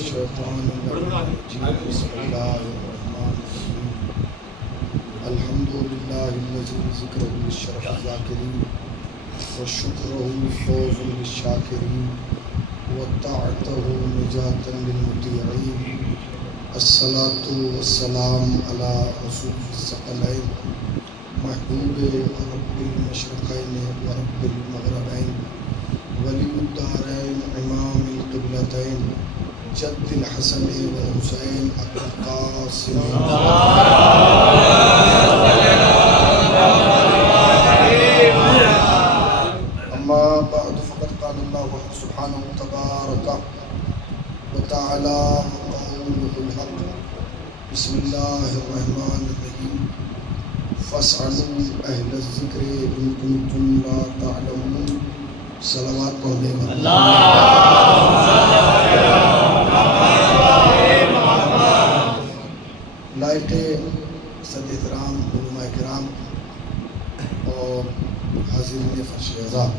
الشیطان الرجیم بسم اللہ الرحمن الرحیم الحمد للہ الذی ذکرہ للشرف الذاکرین وشکرہ فوز للشاکرین وطاعتہ نجاة للمطیعین الصلاة والسلام علی رسول الثقلین محبوب رب المشرقین ورب المغربین ولی الدارین امام القبلتین جد الحسن والحسین ابو القاسم اما بعد فقد قال اللہ سبحانہ تبارک وتعالی قوله الحق بسم اللہ الرحمن الرحیم فاسألوا اہل الذکر ان کنتم لا تعلمون صلوات پڑھنے والا لائٹ صد احترام علماء کرام اور حاضرین فرش اعضاء،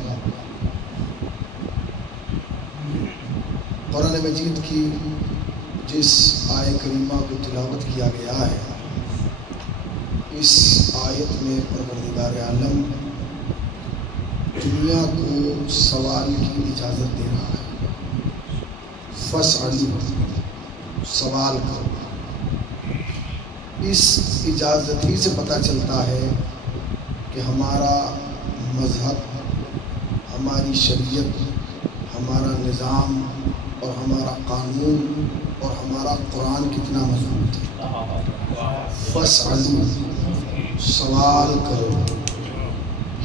قرآن مجید کی جس آیت کریمہ کو تلاوت کیا گیا ہے، اس آیت میں پروردگار عالم دنیا کو سوال کی اجازت دے رہا ہے۔ فاسألوا، سوال کرو۔ اس اجازت ہی سے پتہ چلتا ہے کہ ہمارا مذہب، ہماری شریعت، ہمارا نظام اور ہمارا قانون اور ہمارا قرآن کتنا مضبوط ہے۔ فاسألوا، سوال کرو۔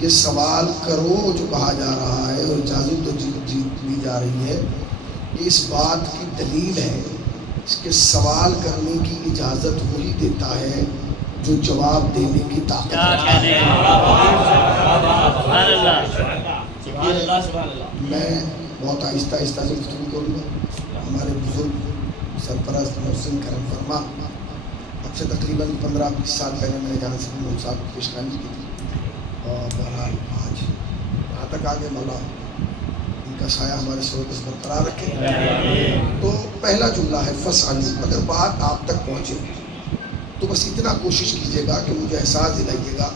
یہ سوال کرو جو کہا جا رہا ہے اور اجازت تو دی جا رہی ہے، یہ اس بات کی دلیل ہے کہ سوال کرنے کی اجازت وہی دیتا ہے جو جواب دینے کی طاقت رکھتا ہے۔ میں بہت آہستہ آہستہ سے گفتگو کروں گا۔ ہمارے بزرگ سرپرست محسن کرم فرما اب سے تقریباً 15-20 سال پہلے میں نے جانا سے محمد صاحب کی پیشخانی کی تھی، اور بہرحال آج یہاں تک آگے مولا ان کا سایہ ہمارے سرپرست برقرار رکھے۔ تو پہلا جملہ ہے فاسألوا۔ اگر بات آپ تک پہنچے تو بس اتنا کوشش کیجیے گا کہ مجھے احساس دلائیے گا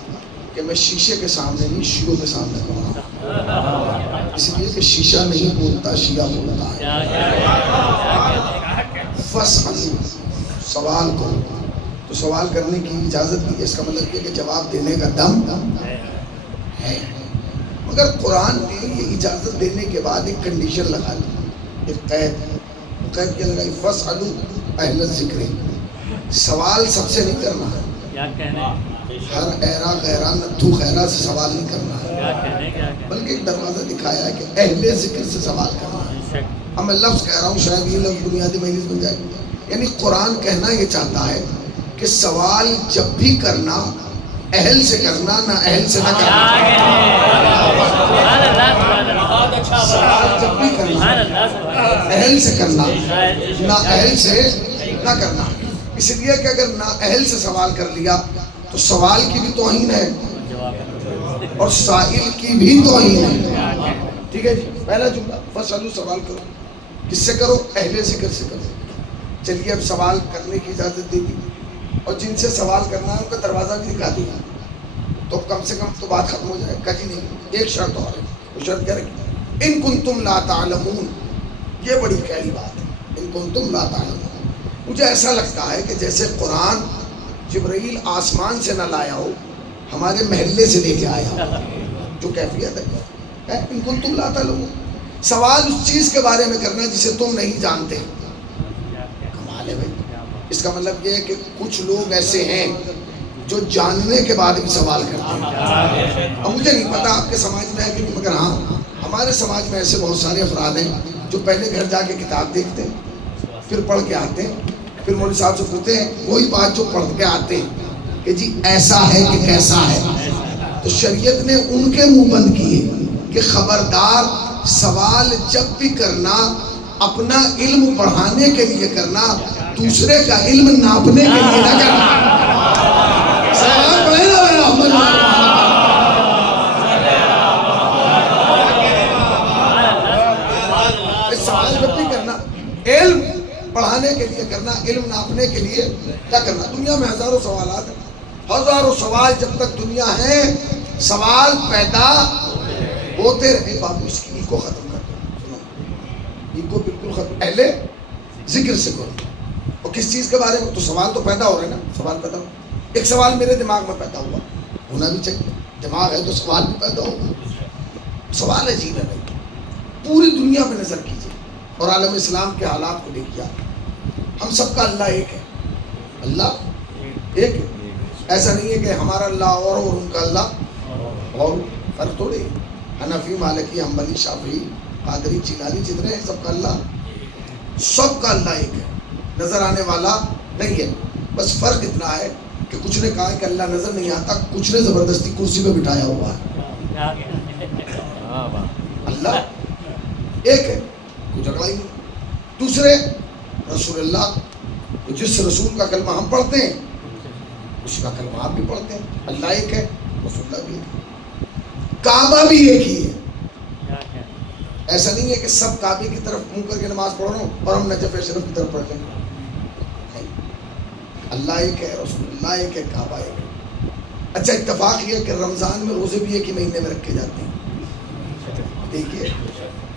کہ میں شیشے کے سامنے نہیں، شیعوں کے سامنے پڑھ رہا ہوں، اس لیے کہ شیشہ نہیں بولتا، شیعہ بولتا ہے۔ فاسألوا، سوال کرو۔ تو سوال کرنے کی اجازت دی ہے، اس کا مطلب یہ کہ جواب دینے کا دم ہے۔ مگر قرآن نے یہ اجازت دینے کے بعد ایک کنڈیشن لگا لی، ایک قید کیا لگائی، فاسألوا اہل الذکر۔ سوال سب سے نہیں کرنا ہے، ہر ایرا غیرہ نتھو خیرہ سے سوال نہیں کرنا ہے، بلکہ ایک دروازہ دکھایا ہے کہ اہل ذکر سے سوال کرنا ہے۔ اب میں لفظ کہہ رہا ہوں، شاید یہ لفظ بنیادی مجلس بن جائے، یعنی قرآن کہنا یہ چاہتا ہے کہ سوال جب بھی کرنا اہل سے کرنا، نہ اہل سے نہ کرنا۔ سوال جب بھی کرنا اہل سے کرنا، نہ اہل سے نہ کرنا۔ اس لیے کہ اگر نہ اہل سے سوال کر لیا تو سوال کی بھی توہین ہے اور سائل کی بھی توہین ہے۔ ٹھیک ہے جی، پہلا جملہ فاسألوا، سوال کرو۔ کس سے کرو؟ اہل ذکر سے کرو۔ چلیے اب سوال کرنے کی اجازت دے دی اور جن سے سوال کرنا ہے ان کا دروازہ بھی دکھا دیا، تو کم سے کم تو بات ختم ہو جائے۔ کہا جی نہیں، ایک شرط اور ہے۔ وہ شرط کیا رکھی؟ ان کنتم لا تعلمون۔ یہ بڑی گہری بات ہے، ان کنتم لا تعلمون۔ مجھے ایسا لگتا ہے کہ جیسے قرآن جبرائیل آسمان سے نہ لایا ہو، ہمارے محلے سے لے کے آیا ہو، جو کیفیت ہے ان کنتم لا تعلمون۔ سوال اس چیز کے بارے میں کرنا جسے تم نہیں جانتے۔ کمال ہے بھائی۔ اس کا مطلب یہ ہے کہ کچھ لوگ ایسے ہیں جو جاننے کے بعد بھی سوال کرتے ہیں۔ اب مجھے نہیں پتا آپ کے سماج میں ہے کہ نہیں، مگر ہاں ہمارے سماج میں ایسے بہت سارے افراد ہیں جو پہلے گھر جا کے کتاب دیکھتے ہیں، پھر پڑھ کے آتے ہیں، پھر مولوی صاحب سے پوچھتے ہیں وہی بات جو پڑھ کے آتے ہیں کہ جی ایسا ہے کہ کیسا ہے۔ تو شریعت نے ان کے منہ بند کیے کہ خبردار، سوال جب بھی کرنا اپنا علم بڑھانے کے لیے کرنا، دوسرے کا علم ناپنے کے لیے نہ کرنا۔ سوال پڑھے نا میرا احمد، سوال جب بھی کرنا علم بہانے کے لیے کرنا، علم ناپنے کے لیے کیا کرنا. دنیا میں ہزاروں سوالات ہیں، ہزاروں سوال. جب تک دنیا ہے سوال پیدا ہوتے رہے. بابو اس کی ایگو ختم کر دو، ایگو بالکل ختم. پہلے ذکر سے کرو. اور کس چیز کے بارے میں؟ تو سوال تو پیدا ہو رہے ہیں نا، سوال پیدا ہو. ایک سوال میرے دماغ میں پیدا ہوا، ہونا بھی چاہیے. دماغ ہے تو سوال بھی پیدا ہوگا. سوال عجیب ہے بھائی. پوری دنیا میں نظر کیجیے اور عالم اسلام کے حالات کو دیکھیے. ہم سب کا اللہ ایک ہے. اللہ ایک ہے. ایسا نہیں ہے کہ ہمارا اللہ اور ان کا اللہ اور. فرق تھوڑی. حنفی، مالکی، حنبلی، شافعی، قادری، چیلانی جتنے ہیں سب کا اللہ ایک ہے. نظر آنے والا نہیں ہے. بس فرق اتنا ہے کہ کچھ نے کہا کہ اللہ نظر نہیں آتا، کچھ نے زبردستی کرسی پہ بٹھایا ہوا ہے. اللہ ایک ہے، کوئی جھگڑا ہی نہیں. دوسرے رسول اللہ، جس رسول کا کلمہ ہم پڑھتے ہیں اسی کا کلمہ آپ بھی پڑھتے ہیں. اللہ ایک ہے، رسول اللہ بھی ایک ہے. کعبہ بھی ایک ہی ہے. ایسا نہیں ہے کہ سب کعبے کی طرف منہ کر کے نماز پڑھ رہا ہوں اور ہم نجف شریف کی طرف پڑھ لیں. اللہ ایک ہے، رسول اللہ ایک ہے، کعبہ ایک ہے. اچھا اتفاق یہ ہے کہ رمضان میں روزے بھی ایک ہی مہینے میں رکھے جاتے ہیں. دیکھیے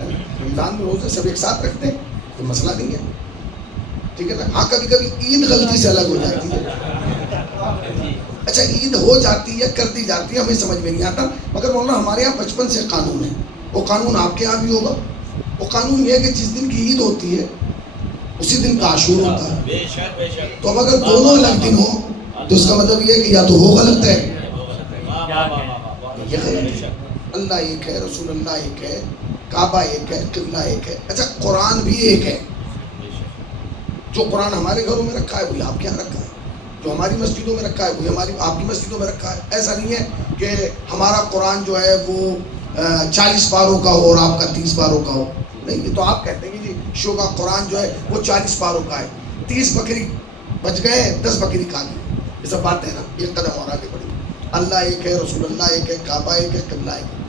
رمضان میں روزے سب ایک ساتھ رکھتے ہیں، کوئی مسئلہ نہیں ہے. ٹھیک ہے نا. ہاں کبھی کبھی عید غلطی سے الگ ہو جاتی ہے. اچھا عید ہو جاتی ہے، کر دی جاتی ہے، ہمیں سمجھ میں نہیں آتا. مگر مولانا ہمارے یہاں بچپن سے قانون ہے. وہ قانون آپ کے یہاں بھی ہوگا. وہ قانون یہ ہے کہ جس دن کی عید ہوتی ہے اسی دن کا عاشور ہوتا ہے. تو اب اگر دونوں الگ دن ہو تو اس کا مطلب یہ ہے کہ یا تو وہ غلط ہے یہ غلط ہے. اللہ ایک ہے، رسول اللہ ایک ہے، کعبہ ایک ہے، قبلہ ایک ہے. اچھا قرآن بھی ایک ہے. جو قرآن ہمارے گھروں میں رکھا ہے وہی آپ کے یہاں رکھا ہے. جو ہماری مسجدوں میں رکھا ہے وہی آپ کی مسجدوں میں رکھا ہے. ایسا نہیں ہے کہ ہمارا قرآن جو ہے وہ 40 پاروں کا ہو اور آپ کا 30 پاروں کا ہو. نہیں، یہ تو آپ کہتے ہیں کہ جی شو کا قرآن جو ہے وہ 40 پاروں کا ہے، 30 بکری بچ گئے، 10 بکری کھا لی. یہ سب باتیں نا، ایک قدم اور آگے بڑھی. اللہ ایک ہے، رسول اللہ ایک ہے، کعبہ ایک ہے، قبلہ ایک ہے.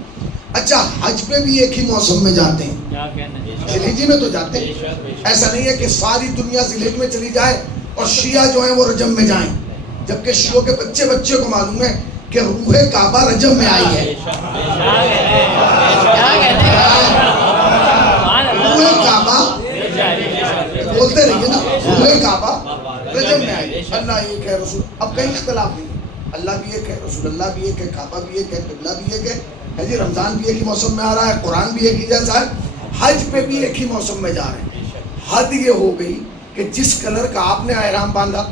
اچھا حج پہ بھی ایک ہی موسم میں جاتے ہیں، ذی الحجہ میں تو جاتے ہیں. ایسا نہیں ہے کہ ساری دنیا ذی الحجہ میں چلی جائے اور شیعہ جو ہیں وہ رجب میں جائیں، جبکہ شیعوں کے بچے کو معلوم ہے کہ روح کعبہ رجب میں آئی ہے. روح کعبہ بولتے رہیے نا، روح کعبہ رجب میں آئی. اللہ ایک ہے، رسول. اب کہیں اختلاف نہیں. اللہ بھی ایک ہے، رسول اللہ بھی ایک ہے، کعبہ بھی ایک ہے، قبلہ بھی ایک ہے. جی رمضان بھی ایک ہی موسم میں آ رہا ہے، قرآن بھی ایک ہی جیسا ہے، حج پہ بھی ایک ہی موسم میں جا رہے ہیں. حد یہ ہو گئی کہ جس کلر کا آپ نے احرام باندھا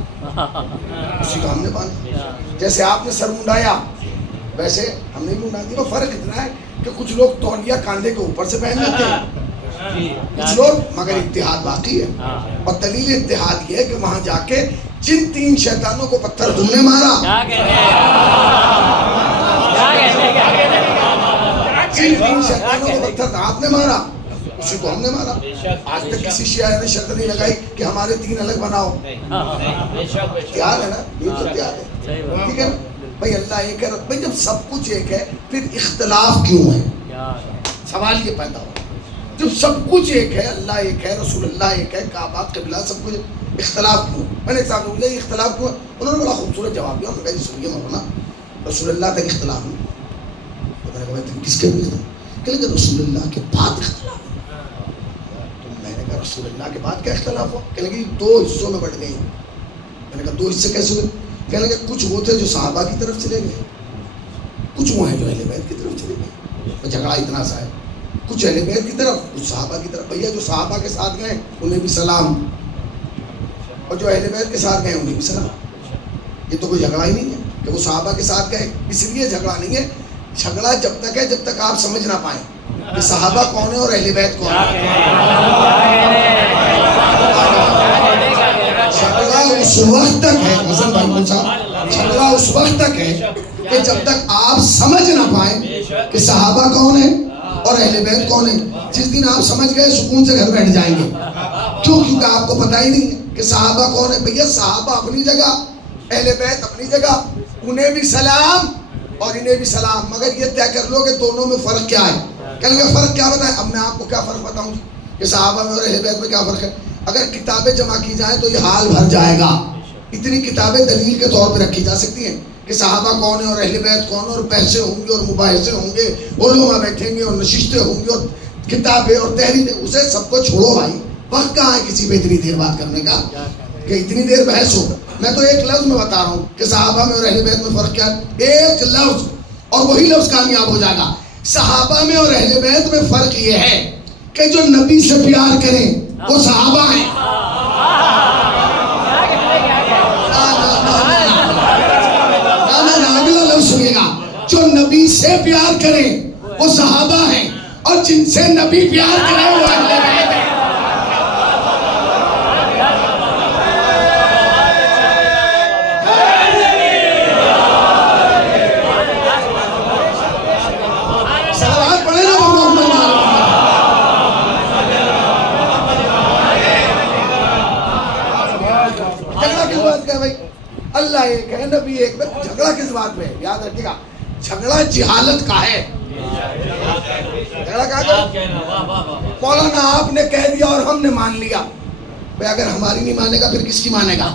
اسی کا ہم نے باندھا. جیسے آپ نے سر منڈایا ویسے ہم نے منڈا دیا. فرق اتنا ہے کہ کچھ لوگ تولیہ کاندھے کے اوپر سے پہن لیتے ہیں، کچھ لوگ، مگر اتحاد باقی ہے. اور دلیل اتحاد یہ ہے کہ وہاں جا کے جن 3 شیطانوں کو پتھر تم نے مارا، جن 3 شیطانوں کو پتھر آپ نے مارا اسی کو ہم نے مارا. آج تک کسی شیعہ نے شرط نہیں لگائی کہ ہمارے 3 الگ بناؤ. اتحاد ہے نا، یہ تو اتحاد ہے. ٹھیک ہے نا بھائی. اللہ ایک ہے. بھائی جب سب کچھ ایک ہے پھر اختلاف کیوں ہے؟ سوال یہ پیدا ہو. جب سب کچھ ایک ہے، اللہ ایک ہے، رسول اللہ ایک ہے، کعبہ قبلہ سب کچھ، اختلاف کیوں؟ میں نے ایک صاحب بولا یہ اختلاف کیوں ہے؟ انہوں نے بڑا خوبصورت جواب دیا. میں نے کہا سنیے مولانا، رسول اللہ تک اختلاف نہیں. میں نے کہا کس کے بھی اختلاف؟ کہ رسول اللہ کے بعد اختلاف. تو میں نے کہا رسول اللہ کے بعد کیا اختلاف ہو؟ کہنے لگے 2 حصوں میں بٹ گئی. میں نے کہا 2 حصے کیسے ہوئے؟ کہنے لگے کچھ وہ تھے جو صحابہ کی طرف چلے گئے، کچھ وہ ہیں جو اہل بیت کی طرف چلے گئے. جھگڑا اتنا سا ہے، کچھ اہل بیت کی طرف، کچھ صحابہ کی طرف. بھیا جو صحابہ کے ساتھ گئے انہیں بھی سلام، اور جو اہل بیت کے ساتھ گئے انہیں بھی سلام. یہ تو کوئی جھگڑا ہی نہیں ہے کہ وہ صحابہ کے ساتھ گئے. اس لیے جھگڑا نہیں ہے. جھگڑا جب تک ہے جب تک آپ سمجھ نہ پائیں کہ صحابہ کون ہے اور اہل بیت کون ہے. جھگڑا اس وقت تک ہے حسن بھائی موسیٰ، جھگڑا اس وقت تک ہے کہ جب تک آپ سمجھ نہ پائیں کہ صحابہ کون ہے اور اہل بیت کون ہے. جس دن آپ سمجھ گئے سکون سے گھر بیٹھ جائیں گے. کیوں؟ کیونکہ آپ کو پتہ ہی نہیں ہے کہ صحابہ کون ہے. بھیا صحابہ اپنی جگہ، اہل بیت اپنی جگہ، انہیں بھی سلام اور انہیں بھی سلام. مگر یہ طے کر لو کہ دونوں میں فرق کیا ہے. کہیں گے فرق کیا بتائیں؟ اب میں آپ کو کیا فرق بتاؤں کہ صحابہ میں اور اہل بیت میں کیا فرق ہے. اگر کتابیں جمع کی جائیں تو یہ حال بھر جائے گا. اتنی کتابیں دلیل کے طور پہ رکھی جا سکتی ہیں کہ صحابہ کون ہیں اور اہل بیت کون ہیں اور پیسے ہوں گے اور مباحثے ہوں گے، علماء بیٹھیں گے اور نشستیں ہوں گی اور کتابیں اور تحریریں. اسے سب کو چھوڑو بھائی، وقت کہاں ہے کسی پہ اتنی دیر بات کرنے کا کہ اتنی دیر بحث ہو. میں تو ایک لفظ میں بتا رہا ہوں کہ صحابہ میں اور اہل بیت میں فرق کیا ہے. ایک لفظ اور وہی لفظ کامیاب ہو جائے گا. صحابہ میں اور اہل بیت میں فرق یہ ہے کہ جو نبی سے پیار کریں وہ صحابہ ہیں. اگلا لفظ سنیے گا، جو نبی سے پیار کریں وہ صحابہ ہیں اور جن سے نبی پیار کریں وہ اہل بیت ہیں. اللہ ایک ہے، نبی ایک ہے. جھگڑا کس بات پہ ہے؟ یاد رکھیے گا، جھگڑا جہالت کا ہے. جھگڑا کہاں کا؟ مولانا آپ نے کہہ دیا اور ہم نے مان لیا. بھائی اگر ہماری نہیں مانے گا پھر کس کی مانے گا؟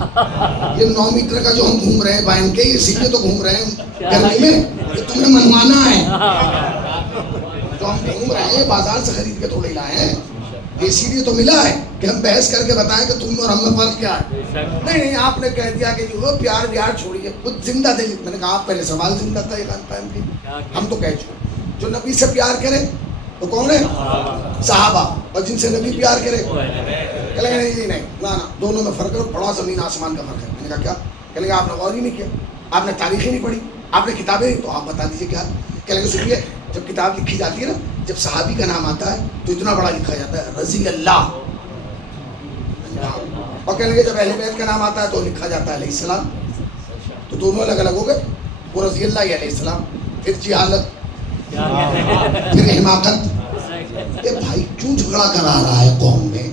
یہ 9 میٹر کا جو ہم گھوم رہے ہیں بائن کے، اسی لیے تو گھوم رہے ہیں گرمی میں کہ تمہیں منوانا ہے. جو ہم گھوم رہے ہیں بازار سے خرید کے تھوڑے لائے ہیں، اسی لیے تو ملا ہے کہ ہم بحث کر کے بتائیں کہ تم اور ہم میں فرق کیا ہے. نہیں آپ نے کہہ دیا کہ وہ پیار چھوڑیے، کچھ زندہ دل. میں نے کہا آپ پہلے سوال زندہ تھا یہ قائم کی. ہم تو کہہ چکے جو نبی سے پیار کرے وہ کون ہے؟ صحابہ. اور جن سے نبی پیار کرے کہنے گا نہیں نا دونوں میں فرق ہے، بڑا زمین آسمان کا فرق ہے. میں نے کہا کیا؟ کہنے گا آپ نے غور ہی نہیں کیا، آپ نے تاریخ ہی نہیں پڑھی، آپ نے کتابیں نہیں. تو آپ بتا دیجیے کیا. کہنے گا سنیے، جب کتاب لکھی جاتی ہے نا، جب صحابی کا نام آتا ہے تو اتنا بڑا لکھا جاتا ہے رضی اللہ. اور کہنے لگے جب اہل بیت کا نام آتا ہے تو لکھا جاتا ہے علیہ السلام. تو دونوں الگ الگ ہو گئے. وہ رضی اللہ یا علیہ السلام. پھر جہالت، پھر حماقت. یہ بھائی کیوں جھگڑا کرا رہا ہے قوم میں؟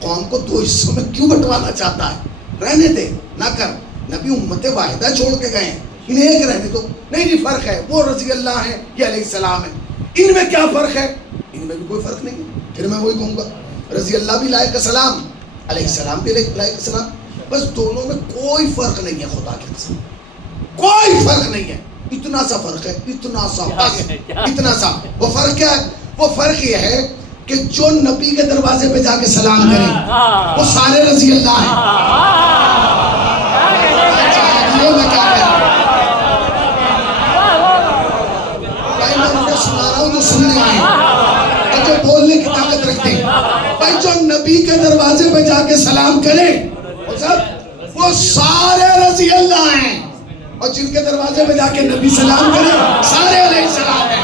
قوم کو 2 حصوں میں کیوں بٹوانا چاہتا ہے؟ رہنے دے، نہ کر. نبی امت واحدہ چھوڑ کے گئے ہیں، انہیں ایک رہنے دو. نہیں جی فرق ہے، وہ رضی اللہ ہے یہ علیہ السلام ہے. ان میں کیا فرق ہے؟ ان میں بھی کوئی فرق نہیں ہے. پھر میں وہی کہوں گا، رضی اللہ بھی لائق سلام، علیہ السلام بھی لائق سلام. بس دونوں میں کوئی فرق نہیں ہے. خدا کے قسم کوئی فرق نہیں ہے. اتنا سا فرق ہے، اتنا سا بس اتنا سا. وہ فرق کیا ہے؟ وہ فرق یہ ہے کہ جو نبی کے دروازے پہ جا کے سلام کریں وہ سارے رضی اللہ ہیں. یہ میں کیا کہہ رہا ہوں؟ سنا رہا ہوں تو سننے آئے اور جو بولنے کی طاقت رکھتے ہیں. بھائی جو نبی کے دروازے پہ جا کے سلام کرے وہ سارے رضی اللہ ہیں، اور جن کے دروازے پہ جا کے نبی سلام کرے سارے علیہ السلام ہیں.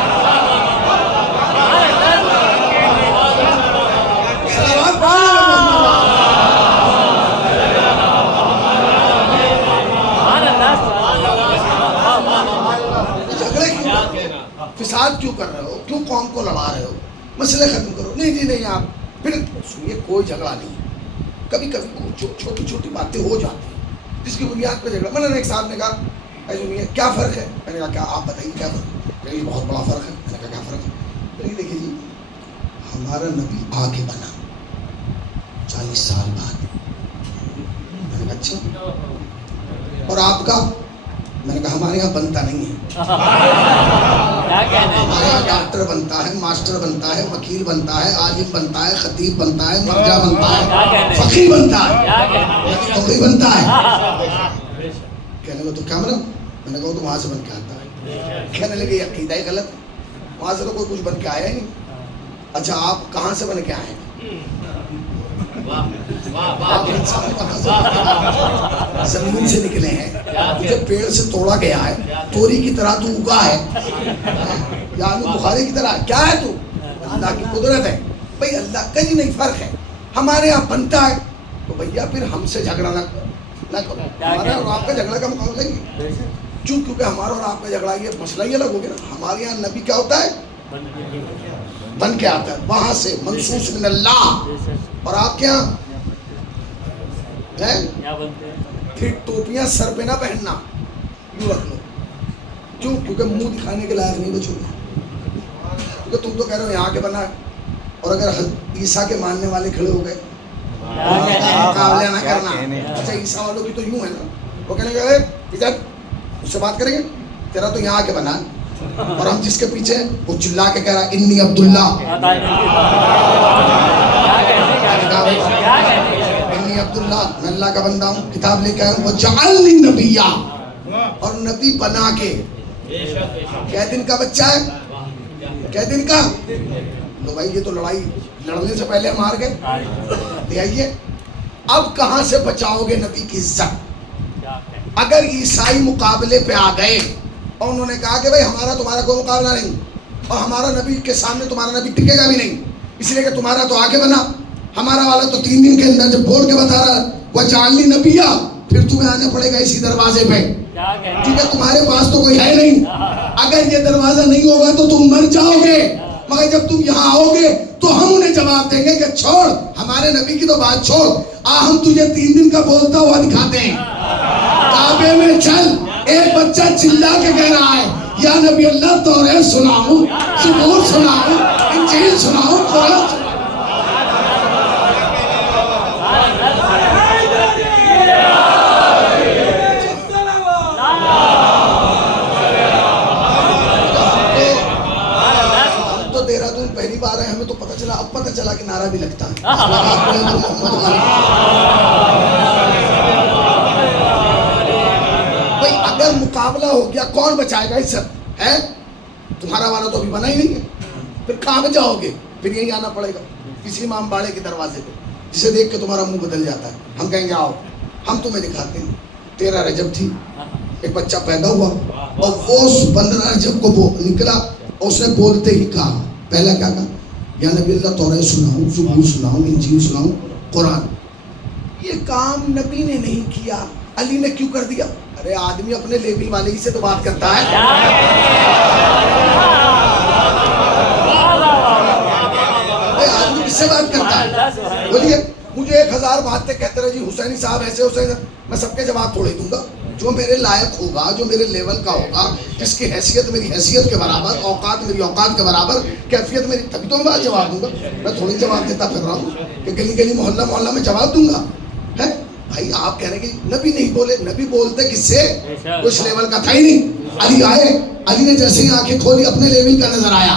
فساد کیوں کر رہے ہو؟ کیوں قوم کو لڑا رہے ہو؟ مسئلے ختم کرو. نہیں جی نہیں. آپ پھر سنیے، کوئی جھگڑا نہیں. کبھی کبھی چھوٹی چھوٹی باتیں ہو جاتی ہیں جس کی بنیاد پہ جھگڑا. میں نے ایک صاحب نے کہا سنیے کیا فرق ہے؟ میں نے کہا کیا آپ بتائیے کیا فرق ہے؟ بہت بڑا فرق ہے. میں نے کہا کیا فرق ہے؟ دیکھیے جی، ہمارا نبی آگے بنا 40 سال بعد. میں نے کہا اچھا، اور آپ کا؟ میں نے کہا ہمارے یہاں بنتا نہیں ہے. ہمارے یہاں ڈاکٹر بنتا ہے، ماسٹر بنتا ہے، وکیل بنتا ہے، عالم بنتا ہے، خطیب بنتا ہے، مرجع بنتا ہے، فقیر بنتا ہے، توقی بنتا ہے. کہنے لگا تو کیا مطلب؟ میں نے کہا تو وہاں سے بن کے آتا ہے. کہنے لگے یہ عقیدہ ہی غلط ہے، وہاں سے تو کوئی کچھ بن کے آیا ہی نہیں. اچھا آپ کہاں سے بن کے آئے ہیں؟ زمین سے نکلے ہیں، تجھے پیڑ سے توڑا گیا ہے، توری کی طرح تو اگا ہے، یا آلو بخاری کی طرح. کیا ہے تو؟ اللہ کی قدرت ہے. بھئی اللہ کا ہی نہیں فرق ہے. ہمارے یہاں بنتا ہے تو بھیا پھر ہم سے جھگڑا نہ کرو. ہمارا اور آپ کا جھگڑا کا مقابلہ ہی ہے. کیونکہ ہمارا اور آپ کا جھگڑا یہ مسئلہ ہی الگ ہو گیا نا. ہمارے یہاں نبی کیا ہوتا ہے؟ بن کے آتا ہے وہاں سے منصوص من اللہ. اور آپ کیا پھر ٹوپیاں سر پہ نہ پہننا، یوں رکھ لو. کیوں؟ کیونکہ منہ دکھانے کے لائق نہیں بچو گے. کیونکہ تم تو کہہ رہے ہو یہاں کے بنا ہے، اور اگر عیسیٰ کے ماننے والے کھڑے ہو گئے مقابلہ نہ کرنا. اچھا عیسیٰ والوں کی تو یوں ہے نا, وہ کہنے گے ادھر اس سے بات کریں گے, تیرا تو یہاں آ کے بنا, اور ہم جس کے پیچھے وہ چلا کے کہہ رہا انی عبداللہ, انی عبداللہ, میں اللہ کا بندہ ہوں, کتاب لے کے آیا ہوں, وجعلنی نبیّا, اور نبی بنا کے. کیا دن کا بچہ ہے, کیا دن کا. لو بھائی یہ تو لڑائی لڑنے سے پہلے ہم ہار گئے. لے آئیے, اب کہاں سے بچاؤ گے نبی کی عزت؟ اگر عیسائی مقابلے پہ آ گئے اور انہوں نے کہا کہ بھائی ہمارا تمہارا کوئی مقابلہ نہیں, اور ہمارا نبی کے سامنے تمہارا نبی ٹکے گا بھی نہیں, اس لیے کہ تمہارا تو آگے بنا, ہمارا والا تو 3 دن کے اندر جب بول کے بتا رہا وجعلنی نبیّا, پھر تمہیں آنا پڑے گا اسی دروازے پہ, کیونکہ تمہارے پاس تو کوئی ہے نہیں. اگر یہ دروازہ نہیں ہوگا تو تم مر جاؤ گے, مگر جب تم یہاں آؤ گے تو ہم انہیں جواب دیں گے کہ چھوڑ ہمارے نبی کی تو بات چھوڑ, ہم تجھے 3 دن کا بولتا ہوا دکھاتے ہیں. کعبے میں چل, ایک بچہ چلا کے کہہ رہا ہے یا نبی اللہ توریت سناؤں, زبور سناؤں, انجیل سناؤں, قرآن سناؤں. پہلی بار ہے, ہمیں تو پتہ چلا, اب پتہ چلا کہ نعرہ بھی لگتا ہے. بھائی اگر مقابلہ ہو گیا کون بچائے گا عزت ہے؟ تمہارا والا تو ابھی بنا ہی نہیں ہے, پھر کہاں پہ جاؤ گے؟ پھر یہی آنا پڑے گا کسی امام باڑے کے دروازے پہ, جسے دیکھ کے تمہارا منہ بدل جاتا ہے. ہم کہیں گے آؤ ہم تمہیں دکھاتے ہیں. 13 رجب تھی, ایک بچہ پیدا ہوا, اور وہ 15 رجب کو وہ نکلا, اور اس نے بولتے ہی کہا, پہلا کیا کہا, یا نبی اللہ توریت سناؤں, زبور سناؤں, انجیل سناؤں, قرآن. یہ کام نبی نے نہیں کیا, علی نے کیوں کر دیا؟ ارے آدمی اپنے لیول والے ہی سے تو بات کرتا ہے. آدمی کس سے بات کرتا ہے؟ بولیے مجھے 1000 باتیں کہتے رہے جی حسینی صاحب ایسے حسین, میں سب کے جواب تھوڑے دوں گا. جو میرے لائق ہوگا, جو میرے لیول کا ہوگا, جس کی حیثیت میری حیثیت کے برابر, اوقات میری اوقات کے برابر, کیفیت میری, تبھی تو میں جواب دوں گا. میں تھوڑی جواب دیتا پھر رہا ہوں کہ گلی گلی محلہ محلہ میں جواب دوں گا. ہے بھائی آپ کہہ رہے کہ نبی نہیں بولے, نبی بولتے کس سے؟ کچھ لیول کا تھا ہی نہیں. علی آئے, علی نے جیسے ہی آنکھیں کھولی اپنے لیول کا نظر آیا,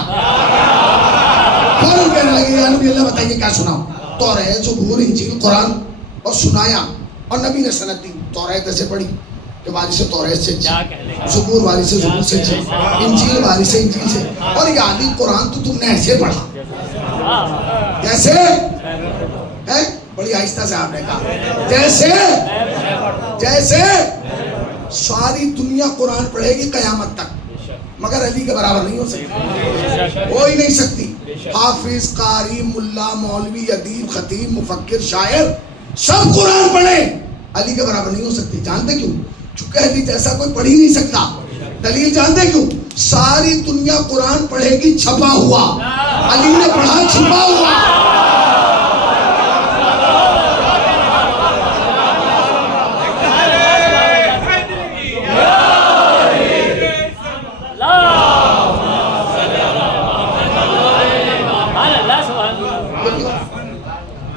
فوراً کہنے لگے یا نبی اللہ بتائیے کیا سناؤں. توریت, زبور, انجیل, قرآن, اور سنایا. اور نبی نے سند دی. توریت ایسے پڑھی کہ وارث توریت سے اچھی, زبور وارث زبور سے اچھی, انجیل وارث انجیل سے, اور یہ علی قرآن تو تم نے ایسے پڑھا جیسے ہے, بڑی آہستہ سے آپ نے کہا, جیسے جیسے ساری دنیا قرآن پڑھے گی قیامت تک, مگر علی کے برابر نہیں ہو سکتی, ہو ہی نہیں سکتی. حافظ, قاری, ملا, مولوی, ادیب, خطیب, مفکر, شاعر سب قرآن پڑھے, علی کے برابر نہیں ہو سکتی. جانتے کیوں؟ چونکہ علی جیسا کوئی پڑھ ہی نہیں سکتا. دلیل جانتے کیوں؟ ساری دنیا قرآن پڑھے گی چھپا ہوا, علی نے پڑھا چھپا ہوا.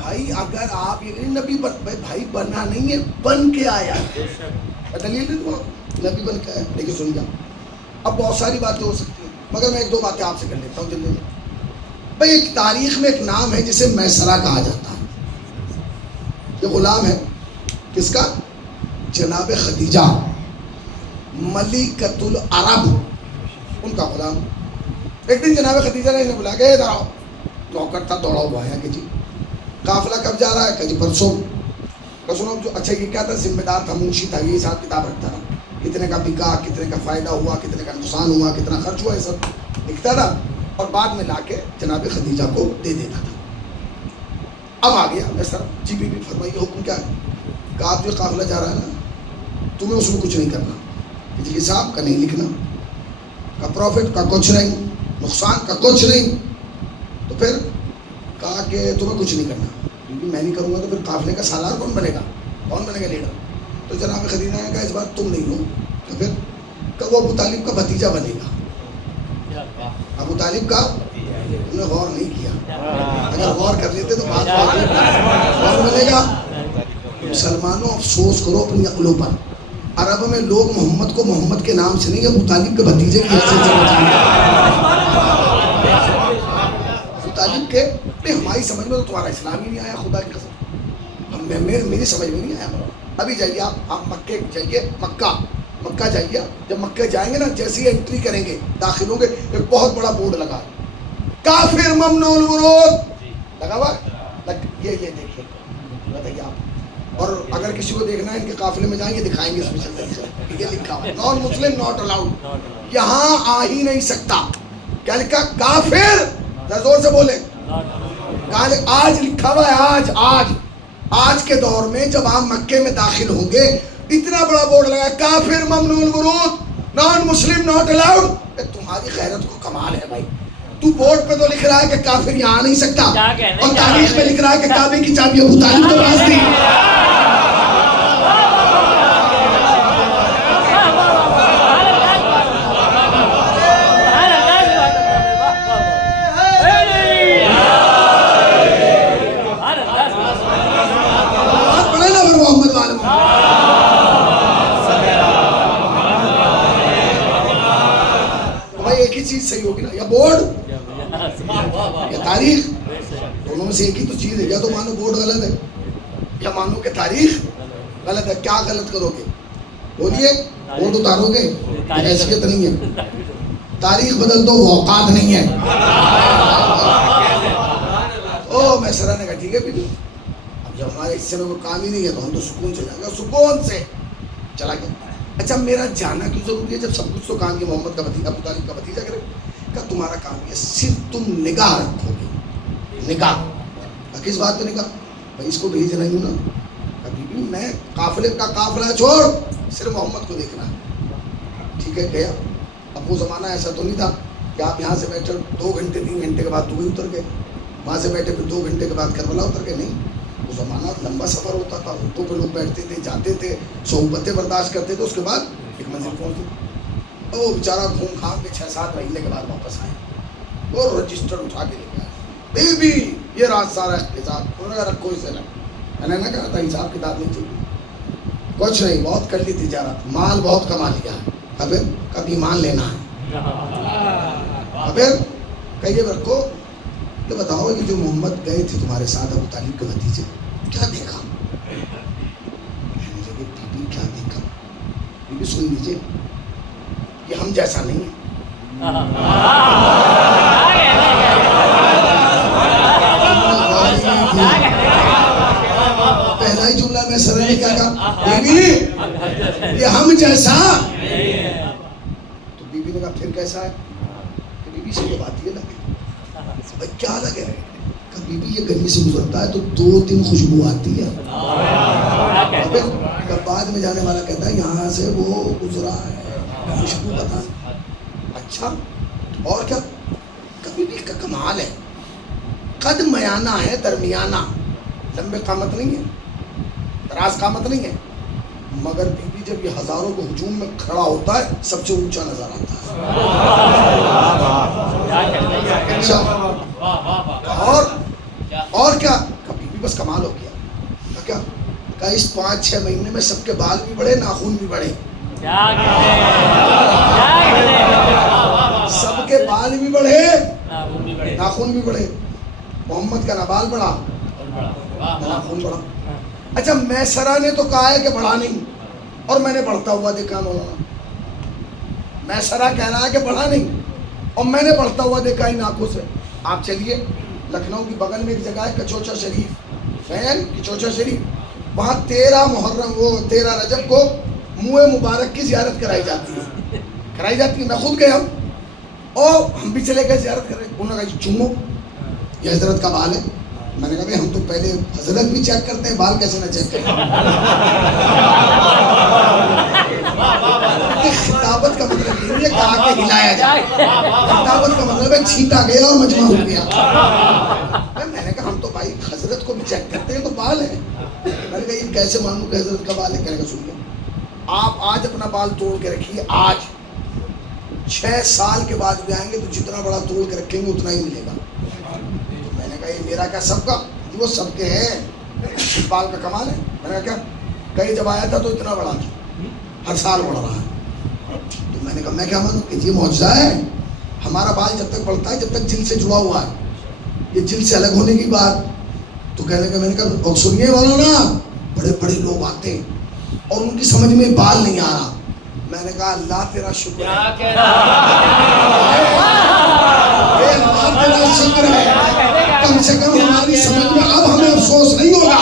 بھائی اگر آپ یہ نبی بھائی بنا نہیں ہے, بن کے آیا. دلیل نبی بن کے آیا. دیکھیے سن جا, اب بہت ساری باتیں ہو سکتی ہیں, مگر میں 1-2 باتیں آپ سے کر لیتا ہوں جلدی. بھائی ایک تاریخ میں ایک نام ہے جسے میسرہ کہا جاتا ہے. یہ غلام ہے کس کا؟ جناب خدیجہ ملکۃ العرب, ان کا غلام. ایک دن جناب خدیجہ نے انہیں بلا کے ادھر آؤ. نوکر تھا دوڑا ہوا ہے کہ جی قافلہ کب جا رہا ہے, کہ جی پرسوں. کہ سنو جو اچھا یہ کیا تھا, ذمہ دار تھا, منشی تھا, یہ حساب کتاب رکھتا تھا, کتنے کا بکا, کتنے کا فائدہ ہوا, کتنے کا نقصان ہوا, کتنا خرچ ہوا, یہ سب لکھتا تھا, اور بعد میں لا کے جناب خدیجہ کو دے دیتا تھا. اب آ گیا میں سر, جی بی فرمائیے حکم کیا ہے؟ کہ آپ جو قافلہ جا رہا ہے نا, تمہیں اس میں کچھ نہیں کرنا, کہ حساب کا نہیں لکھنا, کا پروفٹ کا کچھ نہیں, نقصان کا کچھ نہیں. تو پھر کہا کہ تمہیں کچھ نہیں کرنا, کیونکہ میں نہیں کروں گا تو پھر قافلے کا سالار کون بنے گا, کون بنے گا لیڈر؟ تو جناب خدیجہ نے کہا اس بار تم نہیں ہو. تو پھر کہ وہ ابو طالب کا بھتیجا بنے گا. ابو طالب کا انہوں نے غور نہیں کیا, اگر غور کر لیتے تو بات غور بنے گا؟ مسلمانوں افسوس کرو اپنی عقلوں پر. عرب میں لوگ محمد کو محمد کے نام سے نہیں ابو طالب کے بھتیجے کی حیثیت سے بتائیں. ابو طالب کے ہماری سمجھ میں تو تمہارا اسلام ہی نہیں آیا, خدا کی قسم میری سمجھ میں نہیں آیا. ابھی جائیے آپ مکے جائیے, مکہ جائیے. جب مکہ جائیں گے نا, جیسے ہی انٹری کریں گے, داخل ہوں گے, ایک بہت بڑا بورڈ لگا ہے, کافر ممنوع الورود لگا ہوا. یہ دیکھیے, بتائیے آپ. اور اگر کسی کو دیکھنا ہے ان کے قافلے میں جائیں گے, دکھائیں گے اسپیشل طریقے سے, یہ لکھا ہوا نان مسلم ناٹ الاؤڈ, یہاں آ ہی نہیں سکتا. کیا لکھا؟ کافر. زور سے بولے. آج لکھا ہوا ہے, آج کے دور میں جب آپ مکے میں داخل ہوں گے, اتنا بڑا بورڈ لگا ہے, کافر ممنوع الورود, نان مسلم ناٹ الاؤڈ. تمہاری غیرت کو کمال ہے بھائی. تو بورڈ پہ تو لکھ رہا ہے کہ کافر یہاں آ نہیں سکتا, اور تاریخ میں لکھ رہا ہے کہ کعبے کی چابی ابو طالب کے پاس تھی. چیز صحیح ہوگی نا, یا بورڈ یا تاریخ, دونوں میں سے ایک ہی تو چیز ہے. یا تو مانو بورڈ غلط ہے, یا مانو کہ تاریخ غلط ہے. کیا غلط کرو گے؟ بولیے. بورڈ اتارو گے, حیثیت نہیں ہے. تاریخ بدل دو, اوقات نہیں ہے. او میں سرا نے کہا ٹھیک ہے بھی, اب جب ہمارے حصے میں کوئی کام ہی نہیں ہے تو ہم تو سکون سے جائیں گے. سکون سے چلا گیا. اچھا میرا جانا کیوں ضروری ہے جب سب کچھ تو کام کیا محمد کا بھتیجا ابو طالب کا بھتیجا کرے. کہ تمہارا کام یہ صرف تم نگاہ رکھو گے. نگاہ کس بات پہ نگاہ؟ بھائی اس کو بھیج رہی ہوں نا, کبھی بھی میں قافلے کا قافلہ چھوڑ, صرف محمد کو دیکھنا ہے. ٹھیک ہے گیا. اب وہ زمانہ ایسا تو نہیں تھا کہ آپ یہاں سے بیٹھے 2 گھنٹے 3 گھنٹے کے بعد دبئی اتر گئے, وہاں سے بیٹھے پھر 2 گھنٹے کے بعد کربلا اتر گئے. نہیں, وہ زمانہ لمبا سفر ہوتا تھا, اونٹوں پہ لوگ بیٹھتے تھے, جاتے تھے, صحبتیں برداشت کرتے تھے, اس کے بعد ایک منزل پہنچتے. وہ بیچارہ گھوم کھام کے 6-7 مہینے کے بعد واپس آئے, وہ رجسٹر اٹھا کے لے گیا, بی بی یہ رات سارا حساب. انہوں نے رکھو اسے. میں نے نہ کہا تھا حساب کتاب نہیں چاہیے, کچھ نہیں, بہت کر لی تجارت, مال بہت کما لیا, اب کبھی مان لینا ہے. اب کہیے رکھو. یہ بتاؤ کہ جو محمد گئے تھے تمہارے ساتھ ابو طالب کے بھتیجے, کیا دیکھا؟ بی بی کیا دیکھا؟ بی بی سن لیجیے, یہ ہم جیسا نہیں ہے. پہلا ہی جملہ میں سر نے کیا کہا, بیوی یہ ہم جیسا. تو بیوی نے کہا پھر کیسا ہے؟ کہ بیوی سے یہ بات یہ لگے. بھائی کیا لگے؟ کہ بیوی یہ گلی سے گزرتا ہے تو 2-3 خوشبو آتی ہے. بعد میں جانے والا کہتا ہے یہاں سے وہ گزرا ہے, خوشبو بتا. اچھا اور کیا؟ کبھی بھی کا کمال ہے, قد میانہ ہے, درمیانہ, لمبے قامت نہیں ہے, دراز قامت نہیں ہے, مگر بی بی جب یہ ہزاروں کو ہجوم میں کھڑا ہوتا ہے سب سے اونچا نظر آتا ہے. اچھا اور کیا؟ کبھی بھی بس کمال ہو گیا. کیا کہ اس 5-6 مہینے میں سب کے بال بھی بڑھے, ناخن بھی بڑھے. سب کے بال بھی بڑھے, ناخن بھی بڑھے. محمد کا نہ بال بڑھا نہ ناخن بڑھا. اچھا میسرہ نے تو کہا ہے کہ بڑھا نہیں, اور میں نے بڑھتا ہوا دیکھا. مولانا میسرہ کہہ رہا ہے کہ بڑھا نہیں, اور میں نے بڑھتا ہوا دیکھا ان آنکھوں سے. آپ چلیے لکھنؤ کی بغل میں ایک جگہ ہے کچوچا شریف, کچوچا شریف, وہاں 13 محرم وہ 13 رجب کو منہ مبارک کی زیارت کرائی جاتی ہے. میں خود گیا ہوں, اور ہم بھی چلے گئے زیارت کر رہے. انہوں نے کہا چومو, یہ حضرت کا بال ہے. میں نے کہا بھائی ہم تو پہلے حضرت بھی چیک کرتے ہیں, بال کیسے نہ چیک کریں. خطابت کا مطلب نہیں ہے کہا کہ ہلایا جائے, خطابت کا مطلب ہے چھینٹا گیا اور مجمع ہو گیا. میں نے کہا ہم تو بھائی حضرت کو بھی چیک کرتے ہیں, تو بال ہے. میں نے کہا یہ کیسے مانوں کہ حضرت کا بال ہے؟ کہنے کا سن لو, آپ آج اپنا بال توڑ کے رکھیے, آج 6 سال کے بعد بھی آئیں گے تو جتنا بڑا توڑ کے رکھیں گے اتنا ہی ملے گا. تو میں نے کہا یہ میرا کیا سب کا؟ وہ سب کے ہیں, اس بال کا کمال ہے. میں نے کہا کیا؟ کہیں جب آیا تھا تو اتنا بڑا تھا, ہر سال بڑھ رہا ہے. تو میں نے کہا میں کیا مانوں کہ یہ معجزہ ہے. ہمارا بال جب تک بڑھتا ہے جب تک جلد سے جڑا ہوا ہے, یہ جلد سے الگ ہونے کی بات. تو کہنے کا میں نے کہا سنیے مولانا, بڑے بڑے لوگ آتے ہیں اور ان کی سمجھ میں بال نہیں آ رہا. میں نے کہا اللہ تیرا شکر ہے, اللہ تیرا شکر ہے, کم سے کم ہماری سمجھ میں اب ہمیں افسوس نہیں ہوگا.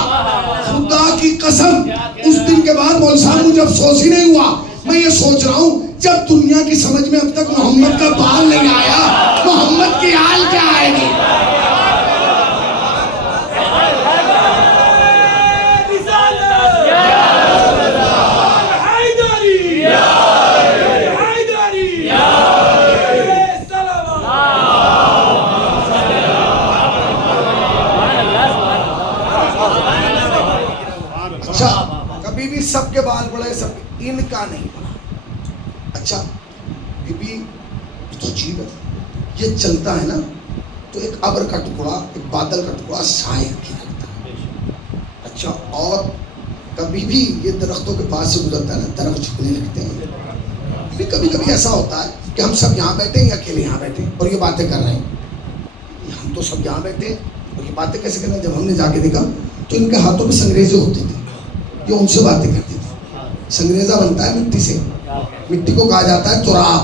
خدا کی قسم اس دن کے بعد مول صاحب مجھے افسوس ہی نہیں ہوا. میں یہ سوچ رہا ہوں جب دنیا کی سمجھ میں اب تک محمد کا بال نہیں آیا, محمد کی حال کیا آئے گی. کبھی بھی سب کے بال بڑھے, سب ان کا نہیں بڑھا. اچھا بی بی تو عجیب ہے, یہ چلتا ہے نا تو ایک ابر کا ٹکڑا, ایک بادل کا ٹکڑا سائے کی لگتا ہے. اچھا اور کبھی بھی یہ درختوں کے پاس سے گزرتا ہے نا, درخت جھکنے لگتے ہیں. کبھی کبھی ایسا ہوتا ہے کہ ہم سب یہاں بیٹھے ہیں یا اکیلے یہاں بیٹھے ہیں اور یہ باتیں کر رہے ہیں. ہم تو سب یہاں بیٹھے ہیں اور یہ باتیں کیسے کر رہے ہیں. جب ہم نے جا کے دیکھا تو ان کے ہاتھوں میں سنگریزے ہوتے تھے, یہ ان سے باتیں کرتے تھے. سنگریزہ بنتا ہے مٹی سے, مٹی کو کہا جاتا ہے تراب.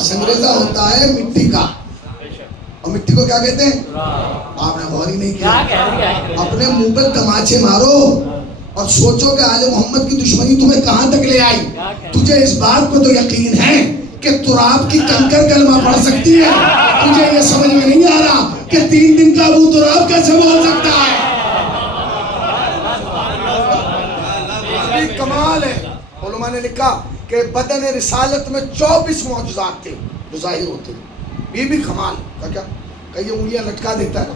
سنگریزہ ہوتا ہے مٹی کا, اور مٹی کو کیا کہتے ہیں؟ آپ نے غور ہی نہیں کیا. اپنے منہ پہ تماچے مارو اور سوچو کہ آل محمد کی دشمنی تمہیں کہاں تک لے آئی. تجھے اس بات پہ تو یقین ہے کہ تراب کی کنکر کلمہ پڑھ سکتی ہے, تجھے یہ سمجھ میں نہیں آ رہا کہ 3 دن کا ابو تراب کیسے بول سکتا ہے. کمال ہے. علماء نے لکھا کہ بدن رسالت میں 24 معجزات تھے جو ظاہر ہوتے تھے. بی بی کمال کا کیا, کئی انگلیاں لٹکا دیتا ہے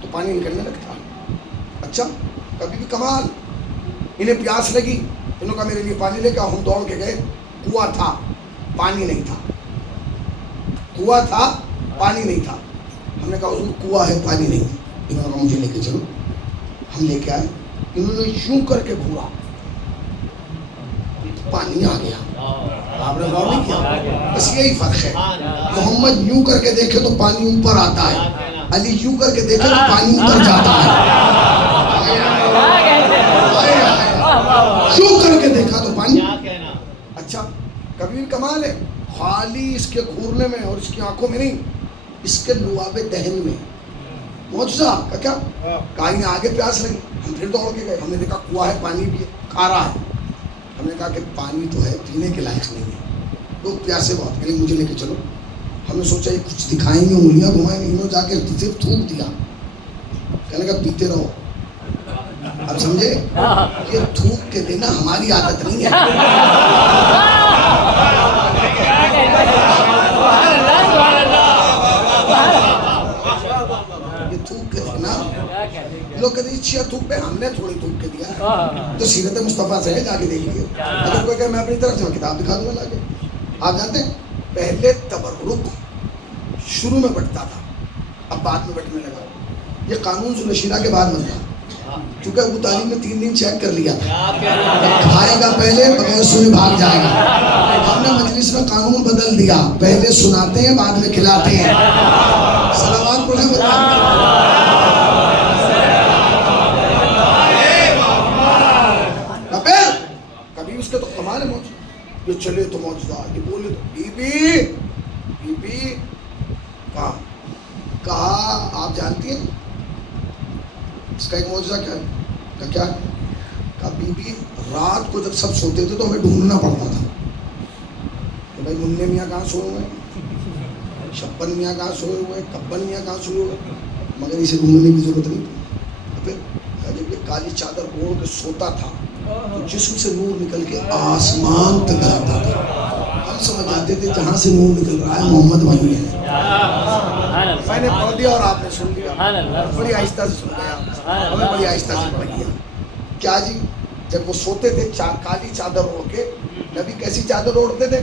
تو پانی نکلنے لگتا ہے. اچھا کبھی بھی کمال, انہیں پیاس لگی, انہوں کا میرے لیے پانی لے کے. ہم دوڑ کے گئے, کنواں تھا پانی نہیں تھا, کنواں تھا پانی نہیں تھا. ہم نے کہا حضور کنواں ہے پانی نہیں ہے. انہوں نے کہا مجھے لے کے چلو. ہم لے کے آئے, انہوں نے یوں کر کے گھورا, پانی آ گیا. آپ نے غور نہیں کیا؟ بس یہی فرق ہے. محمد یوں کر کے دیکھے تو پانی اوپر آتا ہے, علی یوں کر کے دیکھے تو پانی اتر جاتا ہے. یوں کر کے دیکھا تو پانی. اچھا کبھی بھی کمال ہے, خالی اس کے گھورنے میں اور اس کی آنکھوں میں نہیں, اس کے لعاب دہن میں معجزہ کا کیا. کہیں نے آگے پیاس لگی, ہم پھر دوڑ کے گئے. ہم نے دیکھا کنواں ہے, پانی بھی ہے, کھارا ہے. ہم نے کہا کہ پانی تو ہے, پینے کے لائق نہیں ہے. لوگ پیاسے بہت, کہ مجھے لے کے چلو. ہم نے سوچا یہ کچھ دکھائیں گے, انگلیاں گھمائیں گے. انہوں جا کے صرف تھوک دیا, کہنے کا پیتے رہو. اب سمجھے, یہ تھوک کے دینا ہماری عادت نہیں ہے. یہ تھوک کے دینا, لوگ کہتے ہیں چیا تھوک پہ, ہم نے تھوڑی تھوک کے دیا. تو سیرت مصطفیٰ سے ہے, جا کے دیکھیے. اگر کوئی کہے میں اپنی طرف سے کتاب دکھا دوں گا لا کے. آپ جانتے ہیں پہلے تبرک شروع میں بٹتا تھا, اب بعد میں بٹنے لگا. یہ قانون ذوالشیرہ کے بعد بنتا, چونکہ ابو طالب نے 3 دن چیک کر لیا تھا. کھائے گا پہلے, بغیر سنے بھاگ جائے گا. ہم نے مجلس میں قانون بدل دیا, پہلے سناتے ہیں بعد میں کھلاتے ہیں. صلوات پڑھیں. کبھی اس کے تو کمال ہے موجود, یہ چلے تو معجزہ, یہ بولے تو بی بی کہا آپ جانتی ہیں اس کا ایک معجزہ کیا ہے؟ کیا ہے؟ کبھی بھی رات کو جب سب سوتے تھے تو ہمیں ڈھونڈنا پڑتا تھا کہ بھائی منع میاں کہاں سوئے ہوئے, شپن میاں کہاں سوئے ہوئے, کبن میاں کہاں سوئے ہوئے, مگر اسے ڈھونڈنے کی ضرورت نہیں تھی. پھر جب یہ کالی چادر اوڑھ کے سوتا تھا تو جسم سے نور نکل کے آسمان تک جاتا تھا. ہم سمجھ جاتے تھے جہاں سے نور نکل رہا ہے محمد وہیں ہے. میں نے پڑھ دیا اور آپ نے سن لیا, بڑی آہستہ سے سن گیا, ہمیں بڑی آہستہ سے پڑھ لیا. کیا جی, جب وہ سوتے تھے کالی چادر اوڑھ کے, نبی کیسی چادر اوڑھتے تھے؟